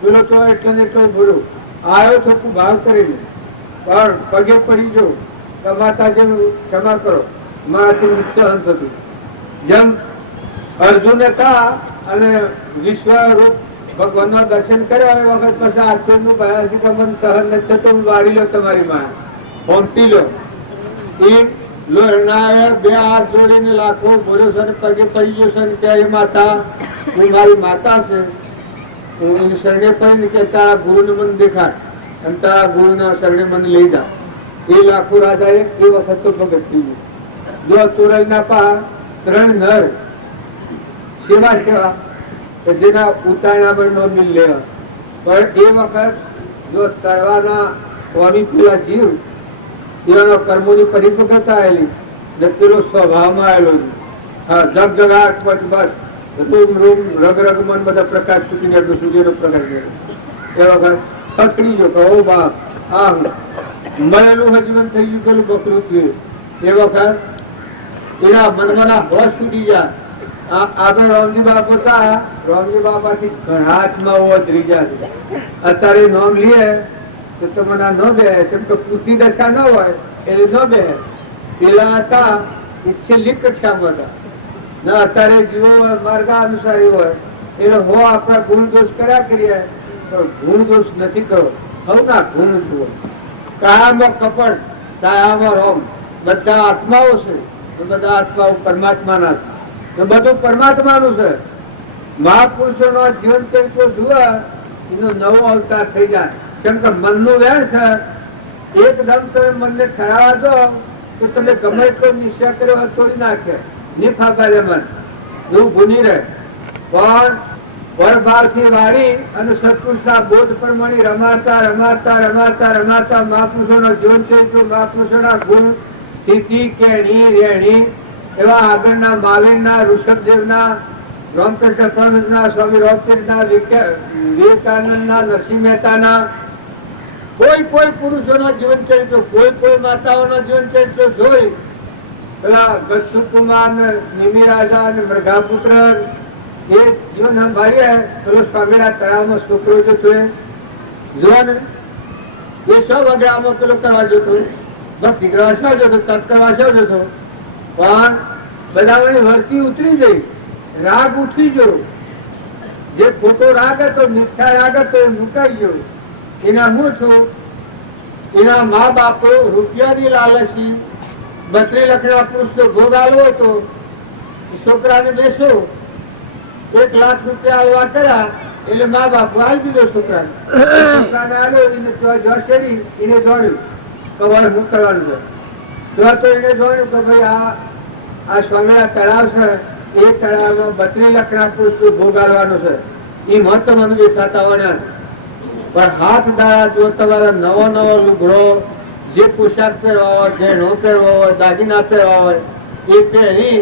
પેલો તો એટલે ને એટલો ભર્યો આવ્યો તો ભાવ કરીને પણ પગે પડી ગયો. કે માતાજી ક્ષમા કરો, મારાથી સહન થતું. જેમ અર્જુન હતા અને વિશ્વરૂપ ભગવાનના દર્શન કર્યા એ વખત પછી આશ્ચર્યનું ભયા છે કે મને સહન નથી થતું, હું વાળી લો તમારી માં પહોંચી લો. એ લોહરણાએ બે હાથ જોડીને લાખો બોલ્યો છે, પગે પડી ગયો છે કે એ માતા હું મારી માતા છે, હું એની શરણે પડીને કે તારા ગુરુને મને દેખાડ અને તારા ગુરુના શરણે મને લઈ જા. એ લાખો રાજાએ એ વખત તો ભગત થઈ ગયું. જો તુરલના પા 3 નર સેવા કે જેના ઉતારણા પર નો મિલ લેવા, પણ એ વખત જો તરવાના સ્વામી પેલા જીવ એનો કર્મોની પરિપક્વતા આવેલી ને પેલો સ્વભાવમાં આવેલો છે. હા, જગજગાટ બસ રૂમ રૂમ રગ રગ મન બધા પ્રકાશ છૂટીને એટલું સૂર્યનો પ્રકાશ ગયો. એ વખત ખસડી ગયો કે ઓ બાપ આ મરેલું હજીવન થઈ ગયું, પેલું બકરું થયું. એ વખત એના મનમાં હોશ તૂટી ગયા. આગળ રામજી બાપા હતા, રામજી બાપાથી ઘણા હાથમાં ઓતરી ગયા છે. અત્યારે નામ લે તો તમને ન બે, કેમ કે પૂરતી દશા ન હોય એટલે ન બે. પેલા હતા એ છેલ્લી કક્ષામાં હતા ને અત્યારે જીવો માર્ગાનુસારી હોય એટલે હો આપણા ગુણ દોષ કર્યા કરીએ તો ગુણ દોષ નથી કરો. હવ ના ગુણ જુઓ. કાયામાં કપટ, કાયામાં રોમ, બધા આત્માઓ છે. બધા આત્માઓ પરમાત્માના છે, બધું પરમાત્માનું છે. મહાપુરુષો નો જીવન ચરિત્ર જુએ એનો નવો અવતાર થઈ જાય. કેમ કે મનનું વેણ છે. એકદમ તમે મનને ઠરાવા દો તો તમે ગમે એટલો નિશ્ચય કર્યો તોડી નાખે, નિફાકારે મન એવું ભૂલી રહે. પણ પરભાવથી વાળી અને સત્પુરુષના બોધ પ્રમાણે રમાડતા રમાડતા રમાડતા રમાડતા મહાપુરુષોના જીવન ચરિત્ર, મહાપુરુષોના ગુણ, સ્થિતિ, કેણી, રેણી એવા આગળના મહાવીરના, ઋષભદેવના, રામકૃષ્ણ પરમહંસના, સ્વામી રામચંદ્રના, વિવેકાનંદના, નરસિંહ મહેતાના, કોઈ પુરુષોના જીવન ચરિત્ર, કોઈ માતાઓના જીવન ચરિત્ર જોઈ પેલા ગસ્સુકુમાર ને નિમિ રાજા અને મૃગાપુત્ર એ જીવન સંભાળીએ. પેલો સ્વામીના તળાવમાં છોકરો જે છે જો ને એ 100 વગડામાં પેલો કરવા જતો, ભક્તિ કરવા શો જતો, તપ કરવા શો જતો, પણ બધાની વર્તી ઉતરી ગઈ, રાગ ઉઠી ગયો. જે ખોટો રાગ હતો, મિથ્યા રાગ હતો એ મુકાઈ ગયો. એના હું છું, એના મા બાપો રૂપિયાની લાલચી 32 લાખના પુરુષનો ભોગ આલ્યો હતો. છોકરાને બેસો 1 લાખ રૂપિયા આલવા કર્યા એટલે મા બાપો આલી દીધો છોકરાને. છોકરાને આલ્યો એને જોશેરી એને જોડ્યું કે હવે શું કરવાનું છે. તો એને જોડ્યું કે ભાઈ આ સ્વામી તળાવ છે, એ તળાવમાં 32 લાખના પુરુષનો ભોગ આલવાનો છે. એ મહત્વ મને સાતાવણ્યા. પણ હાથ દાડા જો તમારા નવો લુગડો, જે પોશાક પહેરવા હોય, ગહેણો પહેરવા હોય, દાગીના પહેરવા હોય એ પહેરી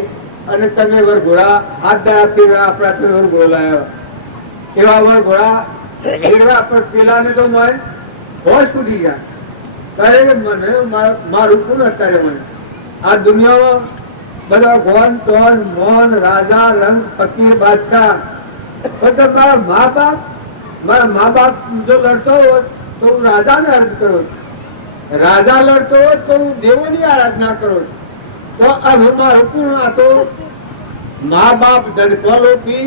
અને તમે વરઘોડા હાથ દાડા પહેરવા આપણા તો વરઘોડો લાવ્યો એવા વરઘોડા પહેરવા. પણ પેલાને તો મને હોશ ઉઠી ગયા. ત્યારે મને મારું કોણ અત્યારે મને આ દુનિયામાં બધા ગોન ટોન મોન રાજા રંગ ફકીર બાદશાહ બધા મારા મા બાપ જો લડતો હોત તો હું રાજાને અર્થ કરું, રાજા લડતો હોત તો હું દેવોની આરાધના કરું. તો હવે મારું પૂર્ણ હતો મા બાપ ધનકો લોભી,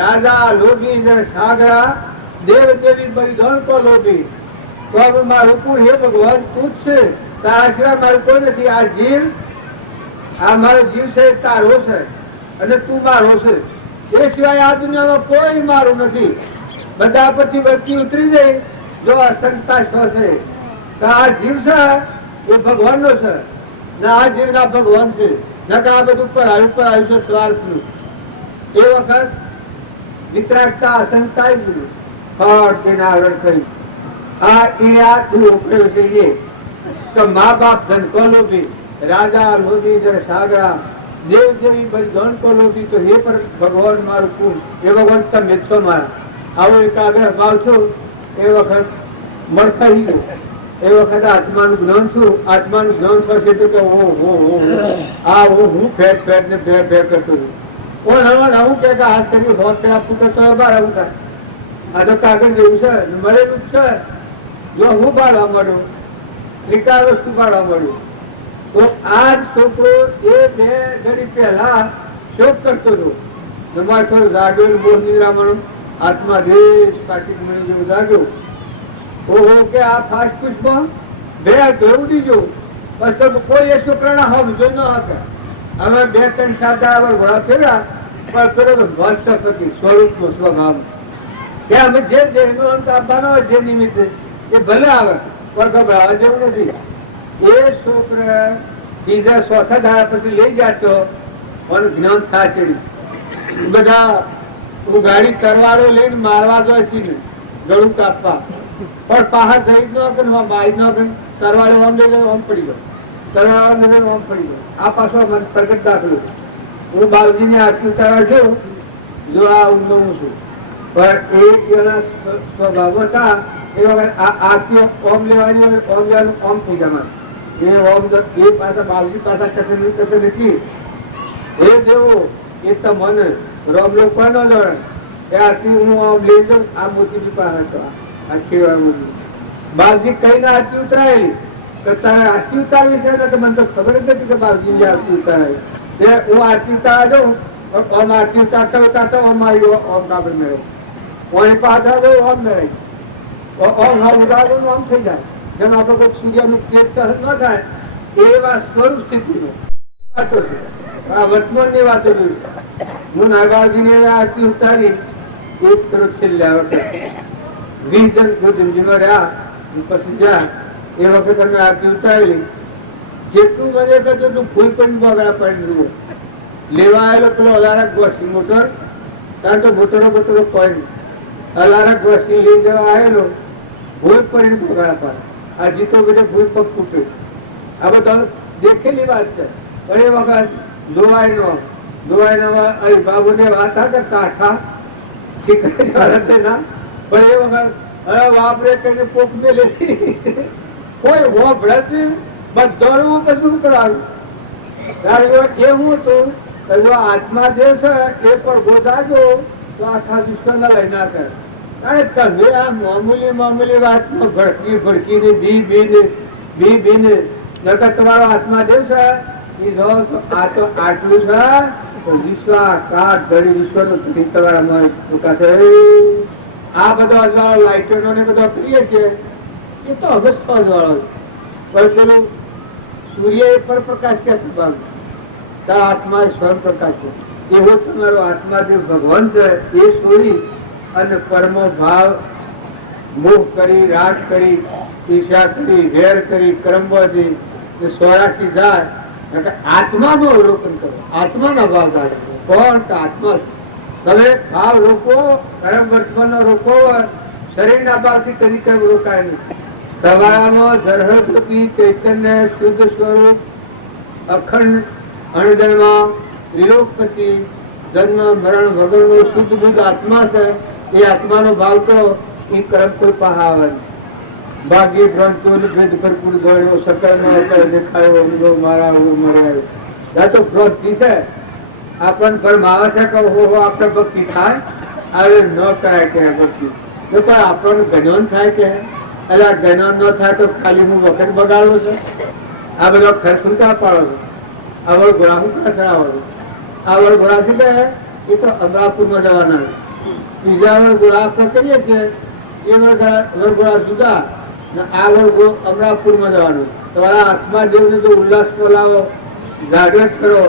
રાજા લોભી સાગરા, દેવ દેવી બલિદાન કો લોભી. તો હવે મારું પૂર્ણ હે ભગવાન તું જ છે, તારા સિવાય મારું કોઈ નથી. આ જીવ, આ મારો જીવ છે તારો છે અને તું મારો છે. એ સિવાય આ દુનિયામાં કોઈ મારું નથી. બધા પછી વર્તી ઉતરી જાય. જો અસંગતા શો છે તો આ જીવ છે એ ભગવાન નો છે ને આ જીવ ના ભગવાન છે. નકા આ બધું ઉપર આવ્યું છે સ્વાર્થનું. એ વખત વિતરાગતા અસંગતા જ બધું ફળ તેને આવરણ કરી. આ એને આ તું ઉકળ્યો છે કે મા બાપ ધનકો લોભી, રાજા લોભી જન સાગરા, દેવ દેવી બલિદાન કો લોભી. તો એ પણ ભગવાન મારું કુળ, એ ભગવાન તમે છો મારા. આવો એક આગળ ભાવ છું એ વખત મળખાઈ ગયું. એ વખત આત્માનું જ્ઞાન છું. આત્માનું જ્ઞાન થશે તો આ હું ફેટ ને ફેર કરતો છું. કોણ આવું કે હાથ કરી હોત પેલા પુત્ર તો બાર આવું થાય. આ તો કાગળ જેવું છે, મળેલું છે. જો હું બાળવા મળ્યું, નિકાલ વસ્તુ બાળવા મળ્યું તો આ જ છોકરો એ 2 ઘડી પહેલા શોક કરતો હતો. જમાઠો જાગ્યો, બોર નિદ્રામાં આત્મા દેશ કાર્તિક મણી જેવું જાગ્યો. ઓહો કે આ ફાસ્ટ પુષ્પમાં બે ઉડી ગયો. બસ તો કોઈ એ છોકરાના સમજો ન હતા. અમે 2-3 7 દાડા ઘોડા ફેર્યા, પણ પેલો તો ભસ્ત હતી સ્વરૂપનો સ્વભાવ કે અમે જે દેહનો અંત આપવાનો હોય જે નિમિત્તે એ ભલે આવે પણ ગભરાવા જેવું નથી. એ છોકરા ત્રીજા ચોથા દાડા પછી લઈ જતો મને જ્ઞાન થાય છે. બધા હું ગાડી કરવાડો લઈને મારવા જાય છે ગળું કાપવા, પણ પાછા જઈ ન કરવા બાઈ ન કરવાડો આમ લઈ જાય આમ પડી ગયો, કરવાડો લઈને આમ પડી ગયો. આ પાછો મને પ્રગટ દાખલો. હું બાબુજીની આરતી ઉતારવા છું, જો આ ઊંઘો હું છું, પણ એના સ્વભાવ હતા એ વખત આ આરતી ઓમ લેવાની હોય ઓમ લેવાનું ઓમ થઈ જવાનું. એ ઓમ એ પાછા બાબુજી પાછા કશે નથી. એ જેવો એ તો મને રોમ લોક પણ ન જણ એ આરતી હું આમ લઈ જાઉં. આ મોતીજી પાસે તો આ ખેવા બાબુજી કઈને આરતી ઉતરાયેલી તો તારે આરતી ઉતારવી છે ને? મને તો ખબર જ નથી કે બાબુજી આરતી ઉતારાય. હું આરતી ઉતારવા જાઉં ઓમ આરતી ઉતારતા ઉતારતા ઓમ આવ્યો ઓમ કાપડ મેળવ્યો, ઓમ પાછા જાઉં ઓમ મેળવી ઓમ હા ઉદાહરણ આમ થઈ જાય. જેમ આપણે કોઈ સૂર્યનું તેજ સહન ન થાય એવા સ્વરૂપ સ્થિતિનો વાતો છે. આ વર્તમાનની વાતો જોઈ. હું નાગાવજીની આરતી ઉતારી એક તરફ છેલ્લે વખત 20 જણ જમજીમાં રહ્યા પછી જ્યાં એ વખત અમે આરતી ઉતારેલી. જેટલું મને કરતું એટલું ફૂલ પણ બગડા પડી લેવા આવેલો પેલો અલારક ગોસી મોટર, કારણ કે મોટરો કોઈ નહીં. અલારક ગોસી લઈ જવા આવેલો ભૂલ પડીને બગાડા પાડે. આ જીતો બધે ભૂલ પગ ફૂટ્યો. આ બધા દેખેલી વાત છે. પણ એ વખત જોવાય બાબુ ને વાત હતા કાઠા પણ એ વખત વાપરે કરીને પોક મેલે કોઈ હોભળે બધું કશું કરવાનું. એ હું હતું આત્મા જે છે એ પણ ગોદાજો તો આખા વિશ્વ લઈ ના કરે. તમે આ મામૂલી વાતમાં ભડકીને બી બીને નકર તમારો આત્મા જે છે એ જો આ તો આટલું છે તો વિશ્વ કાટ ઘડી વિશ્વનો તમારા ચૂકાશે. આ બધો અજવાળો લાઈટો ને બધો કરીએ છીએ એ તો અવસ્થા અજવાળો. પણ પેલું સૂર્ય એ પર પ્રકાશ ક્યાં થવાનું? આત્મા સ્વયં પ્રકાશ છે. એવો તમારો આત્મા જે ભગવાન છે એ છોડી અને પરમો ભાવ મોહ કરી, રાગ કરી, ઈર્ષા કરી, વેર કરી, કર્મથી 84 જાય. આત્માનું અવલોકન કરો, આત્માના ભાવ દાડે. કોણ? આત્મા. તમે ભાવ રોકો, કર્મ વર્તમાનનો રોકો, શરીરના ભાવથી કદી કર્મ રોકાય નહીં. તમારામાં જરહૃતિ ચૈતન્ય શુદ્ધ સ્વરૂપ અખંડ અણજન્મા ત્રિલોકપતિ જન્મ મરણ વગરનો શુદ્ધ બુદ્ધ આત્મા છે. એ આત્માનો ભાવ તો એ કર્મ કોઈ પહાવે ભાગ્ય ગ્રંથો ભેદ ભરપૂર ગયો સકળ ન દેખાયો અનુભવ મારા મરાયો. ત્યાં તો ભ્રષ્ટિ છે. આપણને ભરમાવે છે કે આપણે ભક્તિ થાય હવે ન કરાય કે ભક્તિ તો પણ આપણને ગજન થાય કે એટલે આ ગજન ન થાય તો ખાલી હું વખત બગાડું છું. આ બધો ખર્ચ શું ક્યાં પાડો છો? આ વળ ઘોડા હું ક્યાં ચડાવો છો? આ વળ ઘોડા શું કહે એ તો અમરાપુરમાં જવાના. બીજા વળ ઘોડા આપણે કરીએ છીએ એ વળ ઘોડા જુદા, આ વળ અમરાપુરમાં જવાનું. તમારા હાથમાં જેવું જો ઉલ્લાસ બોલાવો, જાગૃત કરો.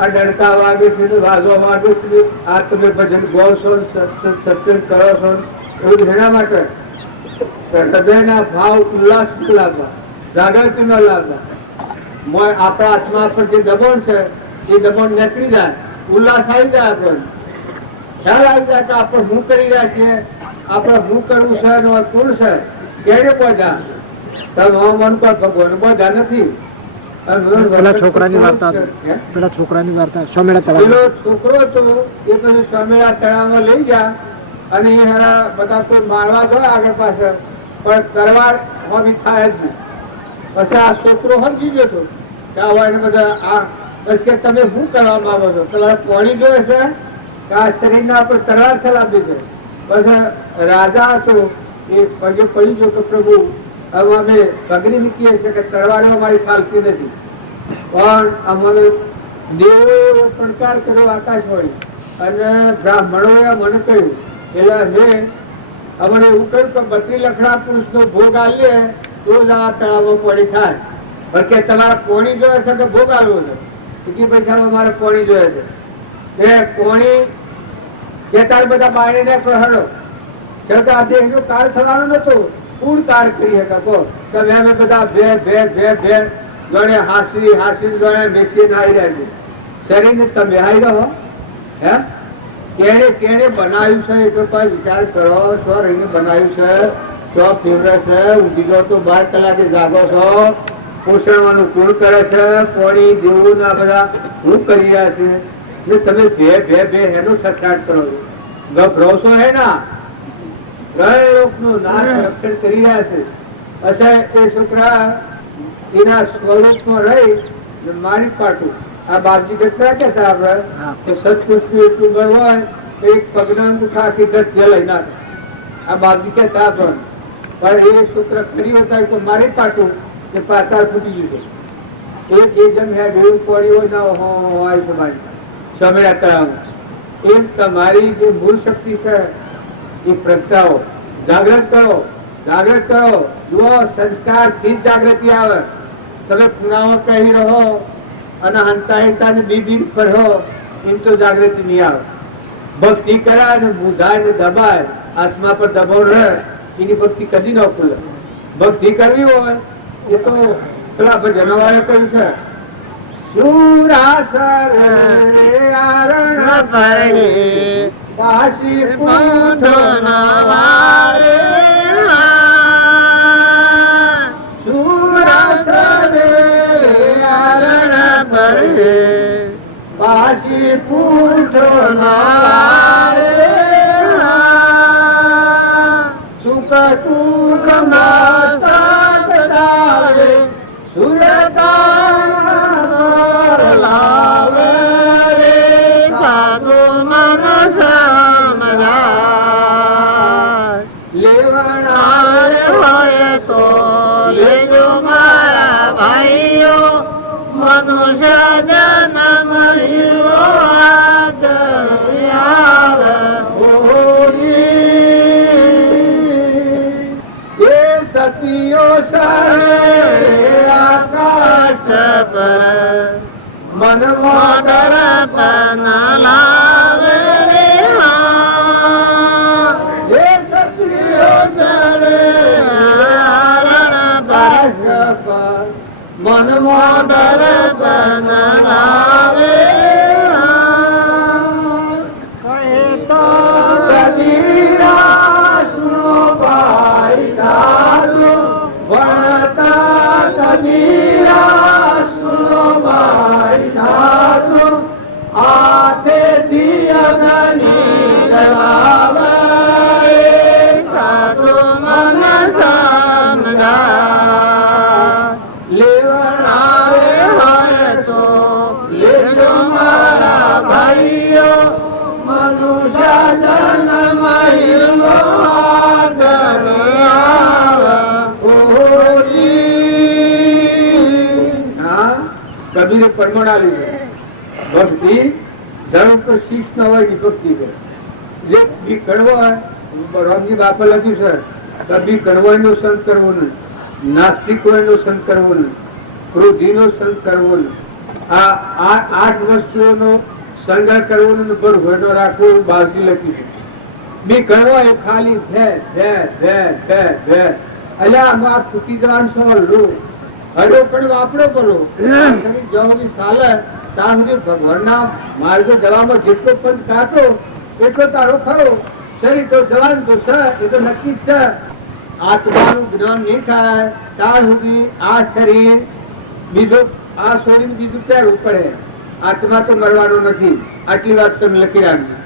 આ ડરતા વાગે છે, વાજો વાગે છે, આ તમે ભજન ગો છો, સત્સંગ કરો છો, એવું એના માટે હૃદયના ભાવ ઉલ્લાસ લાવવા, જાગૃતિ ન લાવવા. આપણા આત્મા પર જે દબાણ છે એ દબાણ નીકળી જાય, ઉલ્લાસ આવી જાય. આપણને ખ્યાલ આવી જાય કે આપણે હું કરી રહ્યા છીએ, આપણે હું કરવું છે કુલ છે કેને પહોંચ્યા. તમે મન પર ભગવાન બધા નથી. પેલા છોકરાની વાર્તા પેલો છોકરો હતો એ પછી સમેળા તળાવમાં લઈ ગયા અને એ હારા બધા કોઈ મારવા ગયા આગળ પાછળ, પણ તરવાર હોવી થાય જ નહીં. પછી આ છોકરો સમજી ગયો હતો કે આવા એને બધા આ કે તમે શું કરવા માંગો છો? તમારે પાણી જોવે છે કે આ શરીરના પર તરવાર ચલાવી છે? પછી રાજા હતો એ પગે પડી ગયો કે પ્રભુ હવે અમે પગડી મૂકીએ છીએ કે તરવારો અમારી ચાલતી નથી. પણ અમને દેવો એવો પ્રચાર કર્યો આકાશવાણી અને બ્રાહ્મણોએ મને કહ્યું એટલે મેં અમને એવું કહ્યું કે 32 લખડા પુરુષનો ભોગ આલીએ તો જ આ તળાવમાં પાણી થાય. પણ કે તમારે પાણી જોઈએ છે કે ભોગ આલવો છે? એટલી પૈસામાં મારે પાણી જોઈએ છે. એ પાણી કે તાર બધા પાણીને પ્રહરો છતાં દેહનો કાળ થવાનો નતો. પૂર્ણ કાર કરી હતા તો તમે અમે બધા બે બે બે બે ગણે હાસી હાસી ગણે બેસી આવી રહ્યા છે. શરીરને તમે આવી રહો હે કેને કેને બનાવ્યું છે એ તો કોઈ વિચાર કરો. શો રહીને બનાવ્યું છે, શો ફેવરે છે. ઊંઘી જાઓ તો 12 કલાકે જાગો છો. પોષણવાનું કોણ કરે છે? પાણી દેવું ના બધા શું કરી રહ્યા છે ને તમે બે બે બે એનો સત્યાટ કરો છો. ગભરો છો હે ના નું નાશ રક્ષણ કરી રહ્યા છે. અચ્છા એ છોકરા એના સ્વરૂપમાં રહી મારી પાટું આ બાપજી કેટલા કે આપડે કે સચકુસ્તુ એટલું બળ હોય એક પગના આખી ગત લઈ નાખે. આ બાપજી કેતા પણ એ છોકરા ફરી હતા તો મારી પાટું કે પાતાળ ફૂટી ગયું. એક જમ હે ભેળું પડી હોય ના હોય તમારી સમેડા તળાવ એમ તમારી જે મૂળ શક્તિ છે એ પ્રગટાવો. જાગૃત કરો, જાગૃત કરો. જુઓ સંસ્કાર થી જ જાગૃતિ આવે. તમે પુનાવો કહી રહો અને હંતા હિંતા ને બીબી ફરો એમ તો જાગૃતિ નહીં આવે. ભક્તિ કરાય ને મુધાય ને દબાય આત્મા પર દબાવ રહે એની ભક્તિ કદી ન ખુલે. ભક્તિ કરવી હોય એ તો પેલા ભજનો વાળે કહ્યું છે સુરાસર આરણ પરહે પાછી પૂંઠો ન વાળે. સુરાસર આરણ પરહે પાછી પૂંઠો ન વાળે. સુખ ટૂંક મસ્તક દાવે સુરતા લાવે રે સાધુ મન સમજાય. લેવનાર હોય તો લેજો મારા ભાઈઓ મનુષ્ય જન્મ હીરો આવે એ સતીઓ સરે આકાશ પર મનમાં દર્પણ લાવે રે. એ સતીઓ સરે આકાશ પર મનમાં દર્પણ લાવે. કબીરે પરમણા લીધે ભક્તિ ધર્મ પર શીશ ન હોય ભક્તિ કરે. જે બી કડવો હોય રામજી બાપા લખ્યું છે કબી કડવો નો સંત કરવો નહીં, નાસ્તિક હોય નો સંત કરવો નહીં, ક્રોધી નો સંત કરવો નહીં. આ 8 વસ્તુઓનો સંગ્રહ કરવો નહીં, બરોબર રાખવો એવું બાજી લખ્યું છે. બી કડવો એ ખાલી ભે ભે ભે ભે ભે અલ્યા આ ફૂટી જવાનું છો લો હડો પણ વાપરો કરો જવાની ચાલે ત્યાં સુધી ભગવાનના માર્ગે જવામાં જેટલો પંચ કાઢો એટલો તારો ખરો. શરીર તો જવાનું તો છે એ તો નક્કી જ છે. આત્માનું જ્ઞાન નહીં થાય ત્યાં સુધી આ શરીર બીજો આ છોડીને બીજું પહેરવું પડે. આત્મા તો મરવાનો નથી. આટલી વાત તમે લખી રાખજો.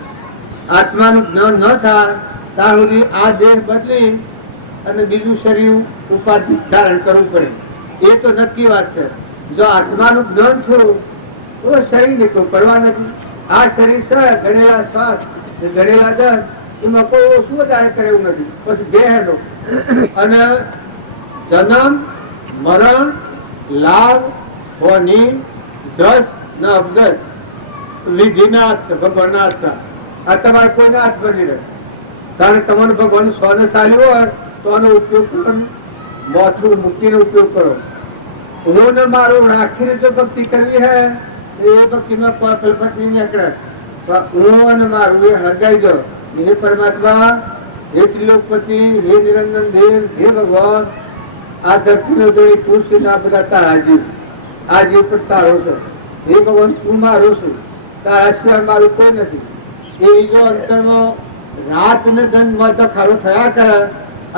આત્માનું જ્ઞાન ન થાય ત્યાં સુધી આ દેહ બદલી અને બીજું શરીર ઉપાધિ ધારણ કરવું પડે. એ તો નક્કી વાત છે. જો આત્માનું જ્ઞાન થયું તો શરીર ને કોઈ પડવા નથી. આ શરીર છે ગણેલા શ્વાસ ગણેલા દસ એમાં કોઈ ઓછું વધારે કરે એવું નથી. પછી બે હેડો અને જન્મ મરણ લાભ હોની દસ ને અબદસ વિધિના હાથ છે, ભગવાનના હાથ છે. આ તમારે કોઈના હાથમાં નહીં રહે. કારણ કે તમને ભગવાન સોને ચાલ્યું હોય તો આનો ઉપયોગ કરો, મોથું મૂકીને ઉપયોગ કરો. હું ને મારું રાખીને જો ભક્તિ કરવી હે એ ભક્તિમાં કોઈ ફલફત નહીં નીકળે. હું અને મારું એ હગાઈ દો. હે પરમાત્મા, હે ત્રિલોકપતિ, હે નિરંજન દેવ, હે ભગવાન, આ ધરતીનો જોડી તું છે, આ બધા તારા જીવ, આ જીવ પર તારો છે. હે ભગવાન, તું મારો છું, તારા સિવાય મારું કોઈ નથી. એ જો અંતરમાં રાત ને ધન માં તો ખાડો થયા કરે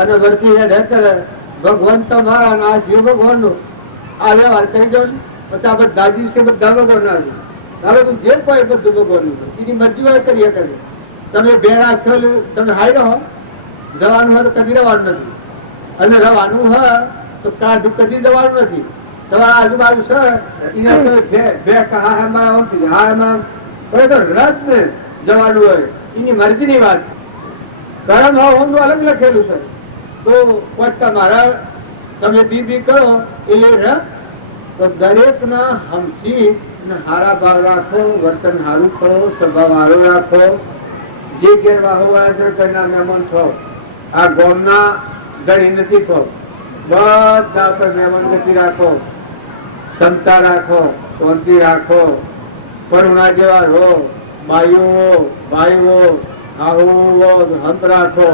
અને વર્તી હેડ્યા કરે. ભગવાન તમારા અને આ જીવ ભગવાન નું આ વ્યવહાર કરી દો. પછી આ બધા જીવ છે, બધા ભગવાન ના છે. તારો તું જે કોઈ બધું ભગવાન નું છે, એની મરજી હોય કરીએ કરે. તમે બે રાત તમે હાઈ રહો, જવાનું હોય તો કદી રવાનું નથી, અને રવાનું હોય તો કાઢ કદી જવાનું નથી. તમારા આજુબાજુ છે એને બે કહા હે મારા ઓમથી હા એમાં તો રસ ને જવાનું હોય એની મરજી ની વાત. કરમ હા ઓમ નું અલગ લખેલું છે. તો તમારા તમે બી કરો એટલે તો દરેક ના હમથી હારા ભાવ રાખો, વર્તન સારું કરો, સ્વભાવ સારો રાખો. જે ગેરવાહો ના મહેમાન છો, આ ગોમના ગણી નથી છો, બધા પર મહેમાન ગતિ રાખો, ક્ષમતા રાખો, શાંતિ રાખો, કરુણા જેવા રહો, બાઈઓ ભાઈઓ આહુઓ હંપ રાખો.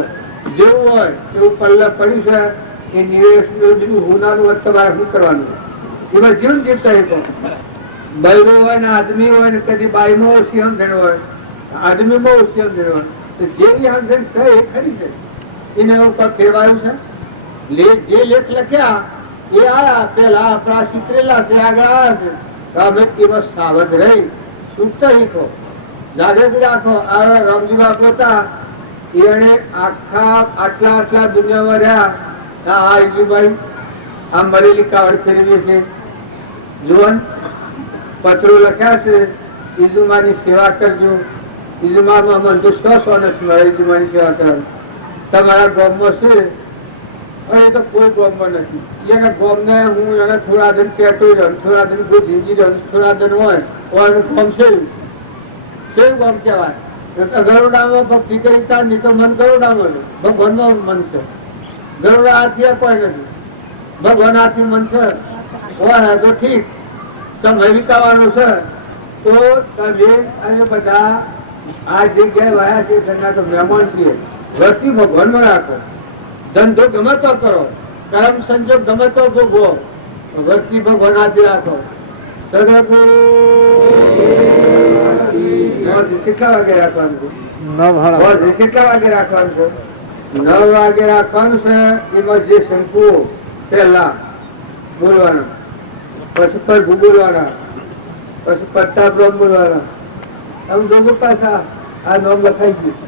જેવું હોય એવું પલ્લે પડ્યું છે એ નિવેશ બીજું હુનાનું તમારે શું કરવાનું એમાં જીવન જીવતા શકો. બૈરો હોય ને આદમી હોય ને કદી બાઈમાં ઓછી સમજણ હોય, આદમીમાં ઓછી સમજણ હોય, તો જેવી સમજણ છે એ ખરી છે. એને ઉપર ફેરવાયું છે. જે લેખ લખ્યા એ આયા પેલા આપણા શીતરેલા છે, આગળ આવ્યા છે. તમે દિવસ સાવધ રહી સુખતા શીખો, જાગૃતિ રાખો. આ રામજી બાપુ હતા એને આટલા દુનિયામાં રહ્યા. આ ઈજુભાઈ આ મરેલી કાવડ ફેરવી છે. જુવન પત્રો લખ્યા છે, ઈજુમાની સેવા કરજો. ઈજુમામાં મને સોને ઈજુમાની સેવા કરો. તમારા ગામમાં છે અને તો કોઈ ગામમાં નથી. એના ગામને હું એને થોડા દિન કહેતો રહ્યો, થોડા દિન કોઈ જીજી રહ્યો, થોડા દિન હોય ગામ છે કેવું ગામ કહેવાય. ગરુડામાં ભક્તિ કરી તાર નહીં તો મન ગરુડામાં ભગવાન નું મન છે. ગરુડા આથી કોઈ નથી, ભગવાન આથી મન છે. હોય તો ઠીક, સમય વિતાવાનું છે તો તમે અને બધા આ જગ્યાએ વાયા છે ઘરના તો મહેમાન છીએ. વસ્તી ભગવાનમાં રાખો, ધંધો ગમે તો કરો, કર્મ સંજોગ ગમે તો ભોગવો, વસ્તી ભગવાન આથી રાખો. કેટલા વાગે રાખવાનું છે? 9 કેટલા વાગે રાખવાનું છે? 9 વાગે રાખવાનું છે. એમાં જે શંકુ પેલા બોલવાના, પછી પ્રભુ બોલવાના, પછી પટ્ટા બ્રહ્મ બોલવાના. તમે જોગો પાછા આ નામ લખાઈ ગયું.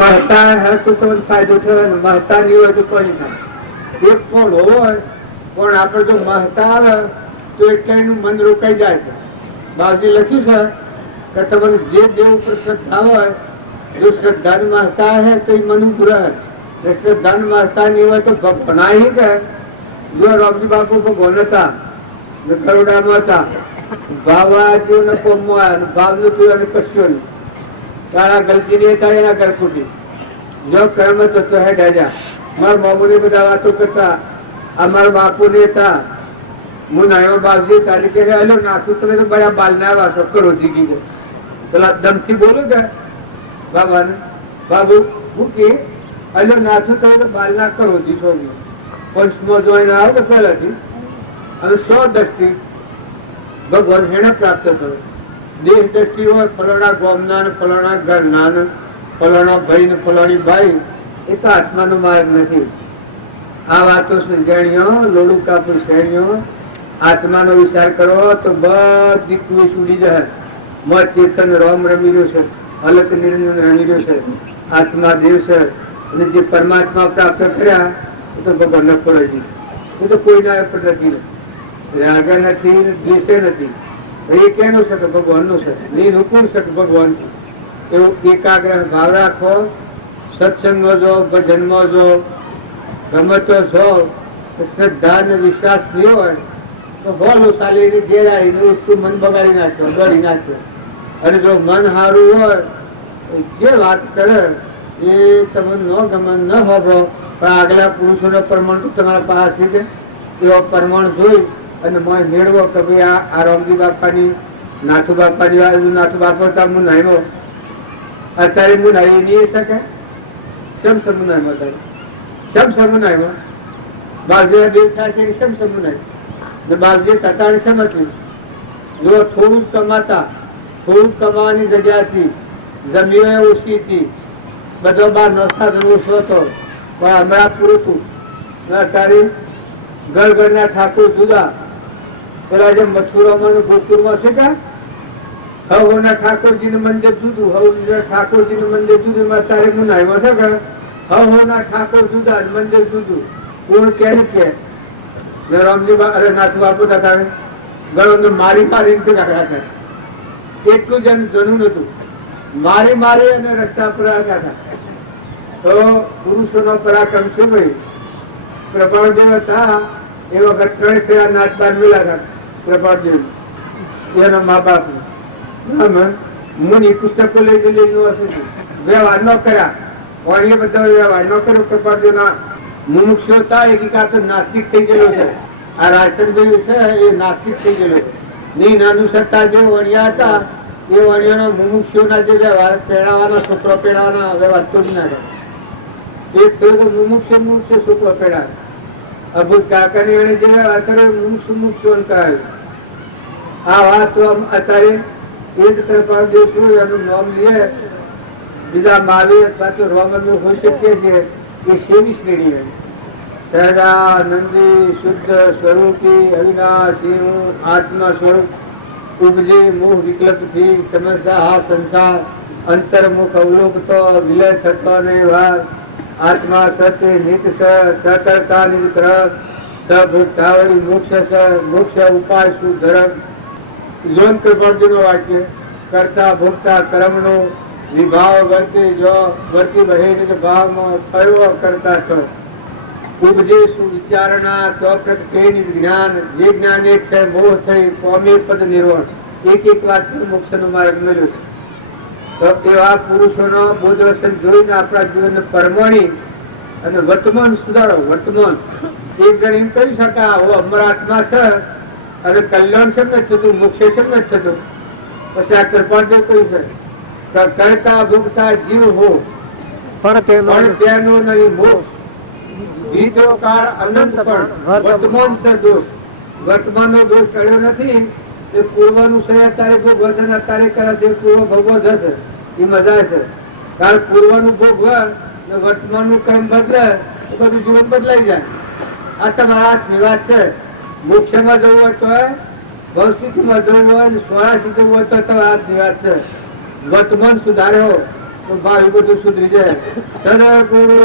મહતા હે તો તમને ફાયદો થયો, મહતા નહીં હોય તો કોઈ ના. એક કોણ હોય પણ આપડે જો મહતા આવે તો એટલે એનું મન રોકાઈ જાય છે. બાવજી લખ્યું છે કે તમારે જે દેવ ઉપર શ્રદ્ધા હોય, જો શ્રદ્ધા મહતા હે તો એ મન રહે. શ્રદ્ધા મહતા નહીં હોય તો ભગવાન કે જો રામજી બાપુ ભગવાન હતા, કરોડામાં હતા, ભાવ ને કોમમાં ભાવ નથી અને કશું નહીં. તારા ગલતી નહીં થાય એના ઘર ફૂટી. જો કર્મ થતો હે ડાજા. મારા મામુ ને બધા વાતો કરતા, અમારા બાપુ ને હતા. હું નાયો બાપજી તારી કે હેલો નાખું તમે તો બડા બાલ ના વાતો કરો જીગી ગયો. પેલા દમથી બોલું કે બાબા બાબુ મૂકી હેલો નાખું તમે તો બાલ ના કરો દીશો. પંચમાં જોઈને આવે તો પહેલાથી અને 100 દ્રષ્ટિ ભગવાન એને પ્રાપ્ત થયો. દેહ દ્રષ્ટિ હોય ફલાણા ગામના ને ફલાણા ઘરના ને ફલાણા ભાઈ ને ફલાણી ભાઈ, એ તો આત્માનો માર્ગ નથી. આ વાતો જાણ્યો લોડું કાપડ શ્રેણીઓ આત્માનો વિચાર કરો તો બધી કુશ ઉડી જાય. મત ચેતન રામ રમી રહ્યો છે, અલક નિરંજન રમી રહ્યો છે, આત્મા દેવ છે. અને જે પરમાત્મા પ્રાપ્ત કર્યા એ તો ભગવાન ફળજી, એ તો કોઈના પર નથી. રાગ નથી, દ્વેષે નથી. એ કેનું છે કે ભગવાન નું છે, નિરૂપણ છે કે ભગવાન. એવું એકાગ્ર ભાવ રાખો. સત્સંગમાં જો, ભજનમાં જો, ગમે તો છો શ્રદ્ધા અને વિશ્વાસ નહીં હોય તો બોલો ચાલી ઘેર આવીને તું મન બગાડી નાખ્યો, દોડી નાખ્યો. અને જો મન સારું હોય જે વાત કરે એ તમે ન ગમે ન હોભો, પણ આગલા પુરુષોનો પ્રમાણ તો તમારા પાસે છે. એવો પ્રમાણ જોઈ અને મેળવો કે ભાઈ આ રામજી બાપાની નાથુ બાપાની વાત, નાથુ બાપા હું નાખ્યો અત્યારે હું નાહી નહીં શકે. શમ સમૂહ નાખ્યો અત્યારે, શમ સમૂહ નાખ્યો બાજુ બે થાય છે, શમ સમૂહ નાખ્યો બાજુ તતાણી સમજવી. જો થોડું કમાતા, થોડું કમાવાની જગ્યાથી જમીન ઓછી હતી, બધો બાર નોસા ઓછો હતો, પણ હમણાં પૂરું હતું. અત્યારે ઘર ઘરના ઠાકોર જુદા, પેલા જે મથુરામાં ગોકુળમાં છે કે હવના ઠાકોરજીનું મંદિર જુદું, હવના ઠાકોરજીનું મંદિર જુદું. અત્યારે હું આવ્યો છે કે હવના ઠાકોર જુદા, મંદિર જુદું. કોણ કે રામજી અરે નાથ બાપુ હતા ઘણો મારી મારી હતા, એટલું જ એનું જનું નતું. મારી મારી અને રસ્તા પર આવ્યા હતા. તો પુરુષોનો પરાક્રમ છે ભાઈ. પ્રભાવદેવ હતા એ વખત 3 ફેરા નાચ બાર મેળા હતા. પ્રભાવદેવ એના મા બાપ મુનિ પુસ્તકો લઈ વ્યવહાર ન કર્યા, વાણીએ બધા વ્યવહાર ન કર્યો. પ્રભાવદેવ ના મુમુક્ષ હતા એ તો નાસ્તિક થઈ ગયેલો છે. આ રાષ્ટ્રભાઈ છે એ નાસ્તિક થઈ ગયેલો. નહીં નાનું સત્તા જે વણિયા હતા એ વણિયાના મુમુક્ષોના જે વ્યવહાર પહેરાવાના, છોકરો પહેરાવાના વ્યવહાર તોડી નાખે. એક થયું મુમુક્ષ છોકરો પહેરાવે. અભૂત કાકાની એને જે વ્યવહાર કર્યો મુમુક્ષ કરાવ્યું. આ વાત તો અત્યારે એ જ પ્રભાવદેવ શું એનું નામ લે બીજા માવી અથવા તો રોમન હોઈ શકીએ છીએ. એ 7મી શ્રેણી સદાનંદી શુદ્ધ સ્વરૂપી અવિનાશી આત્મા સ્વરૂપ ઉપજે મોહ વિકલ્પ થી સમજતા આ સંસાર અંતર્મુખ અવલોકતો વિલય થતો ને વાર આત્મા સત્ય નિત સકર્તા નિગ્રહ સભુક્તાવળી મોક્ષ ઉપાય સુધરમ. લોન પ્રભાવજીનું વાક્ય કરતા ભોગતા કર્મનો વિભાવ વર્તી જો વર્તી બહેન ભાવમાં થયો કરતા છો ઉપજે સુવિચારણા તો પ્રગટે જ્ઞાન. જે જ્ઞાન એક છે મોહ થઈ સ્વામી પદ નિર્વાણ. એક વાત મોક્ષનો માર્ગ મળ્યો છે. તો એવા પુરુષોનો બોધ વચન જોઈને આપણા જીવનને પરમાણી અને વર્તમાન સુધારો. વર્તમાન એક જણ એમ કહી શકાય અમારા આત્મા છે અને કલ્યાણ છે ને થતું, મોક્ષ છે ને થતું. પછી આ કૃપાદેવ કહ્યું છે કરતા ભોગતા જીવ હો પણ તેનો નહીં મોક્ષ. બીજો કાળ અનંત પણ વર્તમાન છે દોષ. વર્તમાનનો દોષ ટળ્યો નથી. એ પૂર્વનું છે અત્યારે ભોગ હશે ને અત્યારે કરે તે પૂર્વ ભોગવો જશે. એ મજા છે. કારણ પૂર્વનું ભોગવા ને વર્તમાનનું કર્મ બદલે તો બધું જીવન બદલાઈ જાય. આ તમારા હાથની વાત છે. મોક્ષમાં જવું હોય તો ભવસ્થિતિમાં જવું હોય ને સ્વરાશી જવું હોય તો તમારા હાથની વાત છે. વર્તમાન સુધાર્યો તો ભાવી બધું સુધરી જાય. સદગુરુ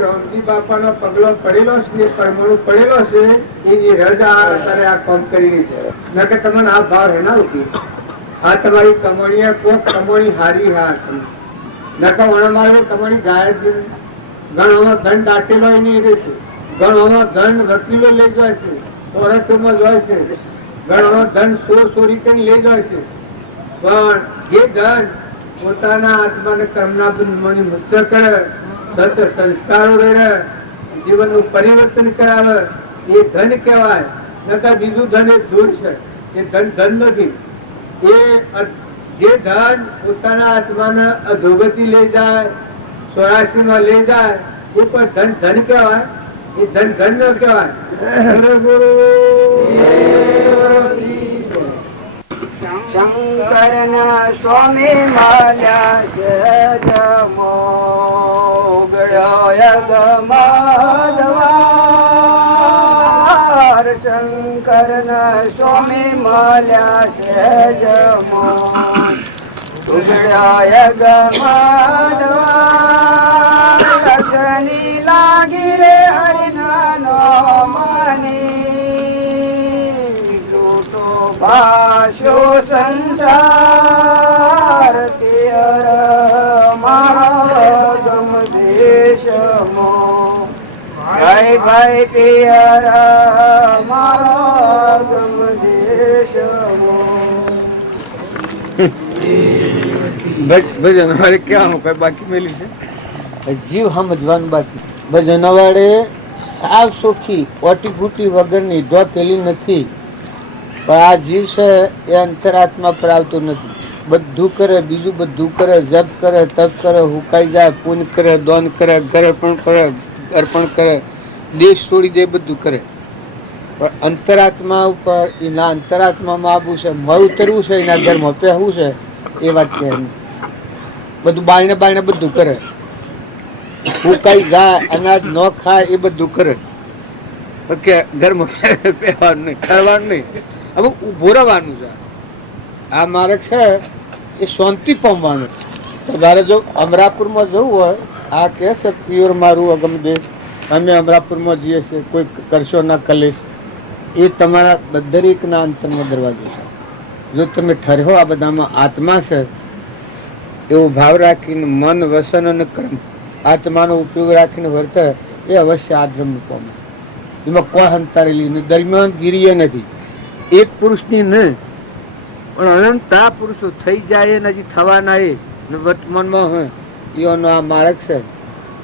રામજી બાપાનો પગલો પડેલો છે, પરમાણુ પડેલો છે, એની રજા અત્યારે આ કામ કરી રહી છે. નકર તમને આ ભાવ એના ઉઠી. આ તમારી કમાણી કોક કમાણી હારી હા નકા વણમાર્ગે તમારી ગાય છે ઘણો ધન દાટેલો નહીં રહેશે, ઘણો ધન વકીલો લઈ જાય છે, કોર્ટમાં જાય છે, ઘણો ધન ચોરી કરીને લઈ જાય છે, પણ જે ધન પોતાના આત્માને કર્મના બંધમાંથી મુક્ત કરે, સત સંસ્કારો રહે, જીવનનું પરિવર્તન કરાવે, એ ધન કહેવાય. નકર બીજું ધન એ ધૂળ છે, એ ધન ધન નથી. એ જે ધન પોતાના આત્માને અધોગતિ લઈ જાય, 84 માં લઈ જાય, એ પણ ધન ધન કહેવાય, એ ધન ધન ન કહેવાય. શંકર ના સ્વામી માલ્યા છે જમો ગળ્યો શંકર ના સ્વામી માલ્યા છે જમો લગની લાગી રે હરિના નો મની લૂટો ભાષો સંસાર પિયર મારો ગમ દેશમો ભાઈ ભાઈ પિયર મારો ગમ દેશમો. ભજન વાળે કહેવાનું કઈ બાકી મેલી છે, જીવ સમજવાનું બાકી. ભજન વાળે સાવ સોખી ઓટી ઘૂટી વગરની ધોતેલી નથી, પણ આ જીવ છે એ અંતરાત્મા પર આવતું નથી. બધું કરે, બીજું બધું કરે, જપ કરે, તપ કરે, હુકાઈ જાય, પૂન કરે, દોન કરે, ઘર અર્પણ કરે, અર્પણ કરે, દેશ છોડી દે, બધું કરે. પણ અંતરાત્મા ઉપર એના અંતરાત્મામાં આવવું છે, મોં ઉતરવું છે, એના ઘરમાં પહેવું છે, એ વાત કહે નહીં. બધું બાયણે બાયણે બધું કરે, હુકાઈ જાય, અનાજ ન ખાય, એ બધું કરે. કે ઘરમાં પહેવાનું નહીં, ખાવાનું નહીં, હવે ઉભો રહેવાનું છે. આ માર્ગ છે એ શાંતિ પામવાનું. તો તારે જો અમરાપુરમાં જવું હોય, આ કહે છે પિયોર મારું અગમ દેશ, અમે અમરાપુરમાં જઈએ છીએ, કોઈ કરશો ના કલેશ, એ તમારા દરેકના અંતરનો દરવાજો છે. જો તમે ઠરહો આ બધામાં આત્મા છે એવો ભાવ રાખીને મન, વસન અને કર્મ આત્માનો ઉપયોગ રાખીને વર્તે, એ અવશ્ય આદ્રમ પામે. એમાં કોઈ હંતારેલી નહીં, દરમિયાન ગીરીએ નથી. એક પુરુષની નહીં પણ અનંતા પુરુષો થઈ જાય ને હજી થવાના એ વર્તમાનમાં હોય એનો આ માર્ગ છે.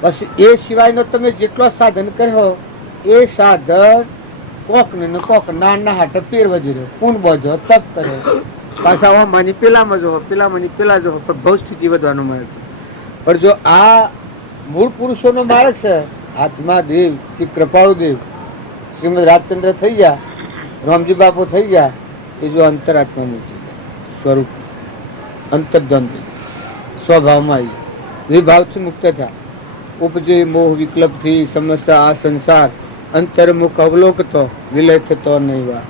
પછી એ સિવાયનો તમે જેટલો સાધન કર્યો એ સાધન કોક ને કોક ના હાટે પેર વધી રહ્યો, પૂન બોજો, તપ કરે, પાછા માની પેલામાં જો, પેલા માની પેલા જો, પણ ભવ સ્થિતિ વધવાનો માર્ગ છે. પણ જો આ મૂળ પુરુષોનો માર્ગ છે, આત્મા દેવ, શ્રી કૃપાળુ દેવ, શ્રીમદ રાજચંદ્ર થઈ ગયા, રામજી બાપુ થઈ ગયા, એ જો અંતરાત્માનું છે સ્વરૂપ, અંતર્જન સ્વભાવમાં આવી વિભાવથી મુક્ત થયા. ઉપજે મોહ વિકલ્પથી સમસ્ત આ સંસાર, અંતર્મુખ અવલોકતો વિલય થતો નહીં વા.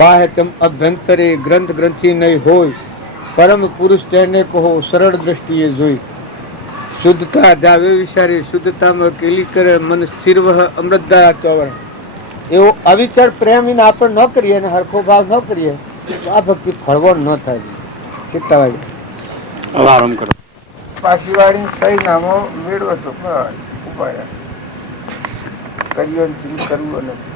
બાહ્ય તેમ અભ્યંતરે ગ્રંથ ગ્રંથિ નહીં હોય, પરમ પુરુષ તેને કહો સરળ દ્રષ્ટિએ જોઈ. શુદ્ધતા જાવે વિચારી, શુદ્ધતામાં કેલી કરે, મન સ્થિર વહ અમૃતદાર ચોવર. એવો અવિચર પ્રેમ એને આપણે ન કરીએ અને હરખો ભાવ ન કરીએ તો આ ભક્તિ ફળવો ન થાય. સીતાવાળી આરામ કરો. પાછી વાળી સહી નામો મેળવો તો ઉપાય કર્યો કરવો નથી,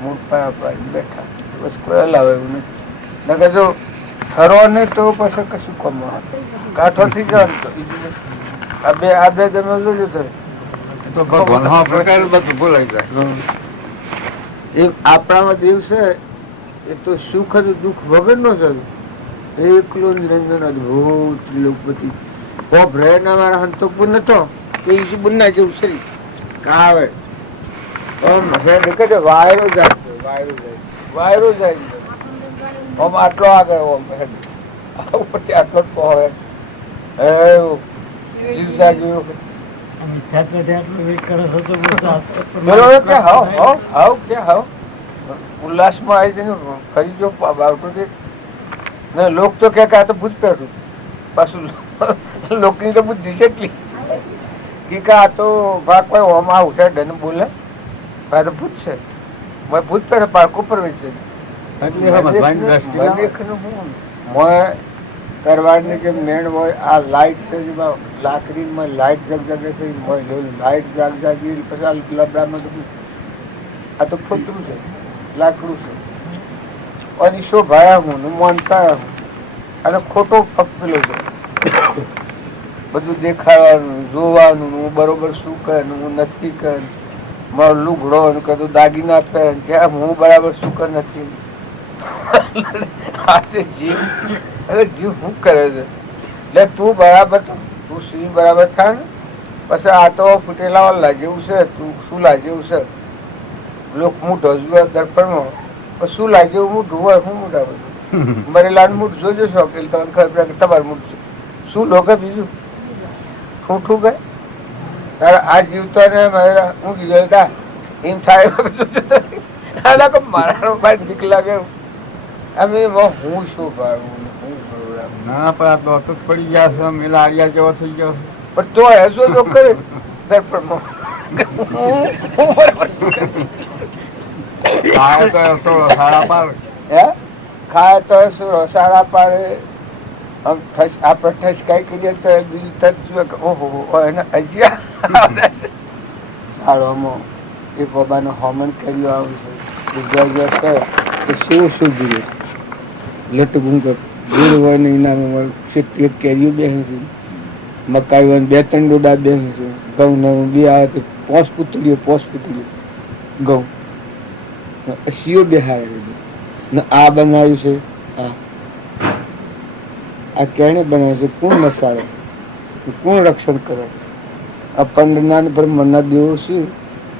મૂળ પાયા પાડી બેઠા, બસ કોઈ હલાવે એવું નથી. નકર જો ઠરો નહીં તો પછી કશું કમવા કાંઠો થઈ જાય તો આ બે તમે જોજો તો ભગવાન બધું ભૂલાઈ જાય. એ આપણામાં દેવ છે એ તો સુખ અને દુઃખ વગરનો છે, એકલો નિરંજન અદભુત ત્રિલોકપતિ. ભય ના મારા હંતોકપુર નતો એ ઈસુબુના જેવું શરીર કાવે વાયરો જાય, વાયરો જાય, આમ આટલો આગળ ઉપરથી આટલો જ પહોળે જીવતા જેવું. ઉલ્લાસમાં આવી જઈને ફરી જો બાવટો લોક તો કે આ તો ભૂત પેટું, પાછું લોકની તો બુદ્ધિ છે એટલી કે આ તો ભાગ કોઈ હોમાં ઉઠે ડન બોલે આ તો ભૂત છે, ભૂત પેટે પારકો પર વેચે. તરવારની જે મેણ હોય આ લાઈટ છે જેમાં લાકડીમાં લાઈટ જગજગે છે લાઈટ જાગી પછી આ લબડામાં બધું આ તો ખોટું છે લાકડું છે અને શોભાયા હું માનતા હું અને ખોટો ફકલો છે બધું દેખાડવાનું જોવાનું હું બરોબર શું કરે હું નથી કરે મારો લુગડો કદું દાગીના પહેરે ત્યાં હું બરાબર શું કર નથી જીવ શું કરે છે એટલે તું બરાબર તું સિંહ બરાબર થાય ને પછી આ તો ફૂટેલા વાળા જેવું છે તું શું લાજેવું છે લોક મૂઠો જુએ દર્પણમાં પછી શું લાજેવું મૂઠું હોય શું મૂઠા બધું મરેલા મૂઠ જોજો શોકેલ તો ખબર તમારું મૂઠ છે શું લોકો બીજું ઠૂઠું ગયે તારે આ જીવતો ને હું કીધું એમ થાય મારા ભાઈ દીક લાગે અમે હું શું ભાડું ના પણ આ તો અટક પડી ગયા છે મેલા આડિયા જેવો થઈ ગયો છે પણ તો હેસો તો કરે દર્પણમાં ખાય તો એસો સારા પાર હે ખાય તો શું રસાડા પાડે આપણે ઠસકાઈ કરીએ તો બીજું તરત ઓહો એને અજિયામાં એ બાબાનો હોમન કર્યું આવશે ગુજરાત છે તો શું શું જોઈએ લટગું ગુર હોય ને ઇનામ કેરીઓ બેસે છે મકાઈ હોય બે ત્રણ ડોડા બેસે છે ઘઉં ને બે આવે તો પોસ પૂતળીઓ ઘઉં શીઓ બેહાડે ને આ બનાવ્યું છે આ કેણે બનાવ્યું છે કોણ મસાડે કોણ રક્ષણ કરે આ પંડના બ્રહ્મના દેવો શું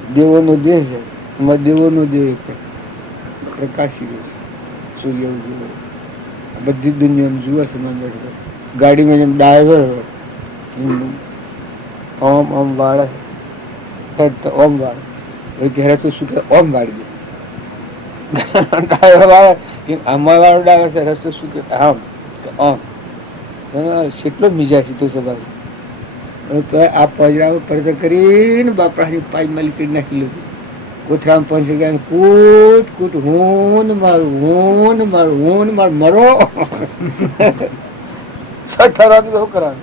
દેવોનો દેહ છે એમાં દેવોનો દેહ પ્રકાશી સૂર્ય ઉજવો બધી દુનિયામાં જુએ છે ગાડીમાં જેમ ડ્રાઈવર હોય ઓમ વાળે ઓમ વાળે ઘેરે તો શું કે ઓમ વાળી દે ડ્રાઈવર વાળે આમાં વાળો ડ્રાઈવર છે રસ્તો શું કે આમ ઓમ કેટલો મિજાજ તો સવારે તો આ પજરા ઉપર તો કરીને બાપરાની પાઈમાં લીધી નાખી લીધું કોથરામાં પહોંચી ગયા કૂટ કૂટ હું મારું મરો સઠરાનું એવું કરવાનું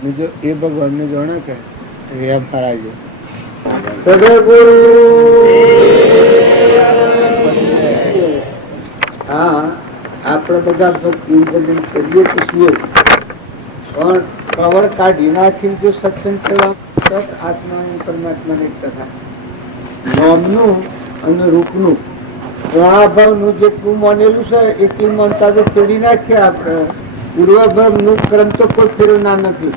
બીજો એ ભગવાનને જોણે કે એમ ફરાજો સદગુરુ હા આપણે બધા ભક્તિ ભજન કરીએ તો શું પણ કવર કાઢી નાખીને જો સત્સંગ કરવા આત્મા પરમાત્માને કથા નામનું અને રૂપનું પૂર્ણાભાવનું જેટલું માનેલું છે એટલું માનતા તો તોડી નાખીએ આપણે પૂર્વભાવનું ક્રમ તો કોઈ ફેરવના નથી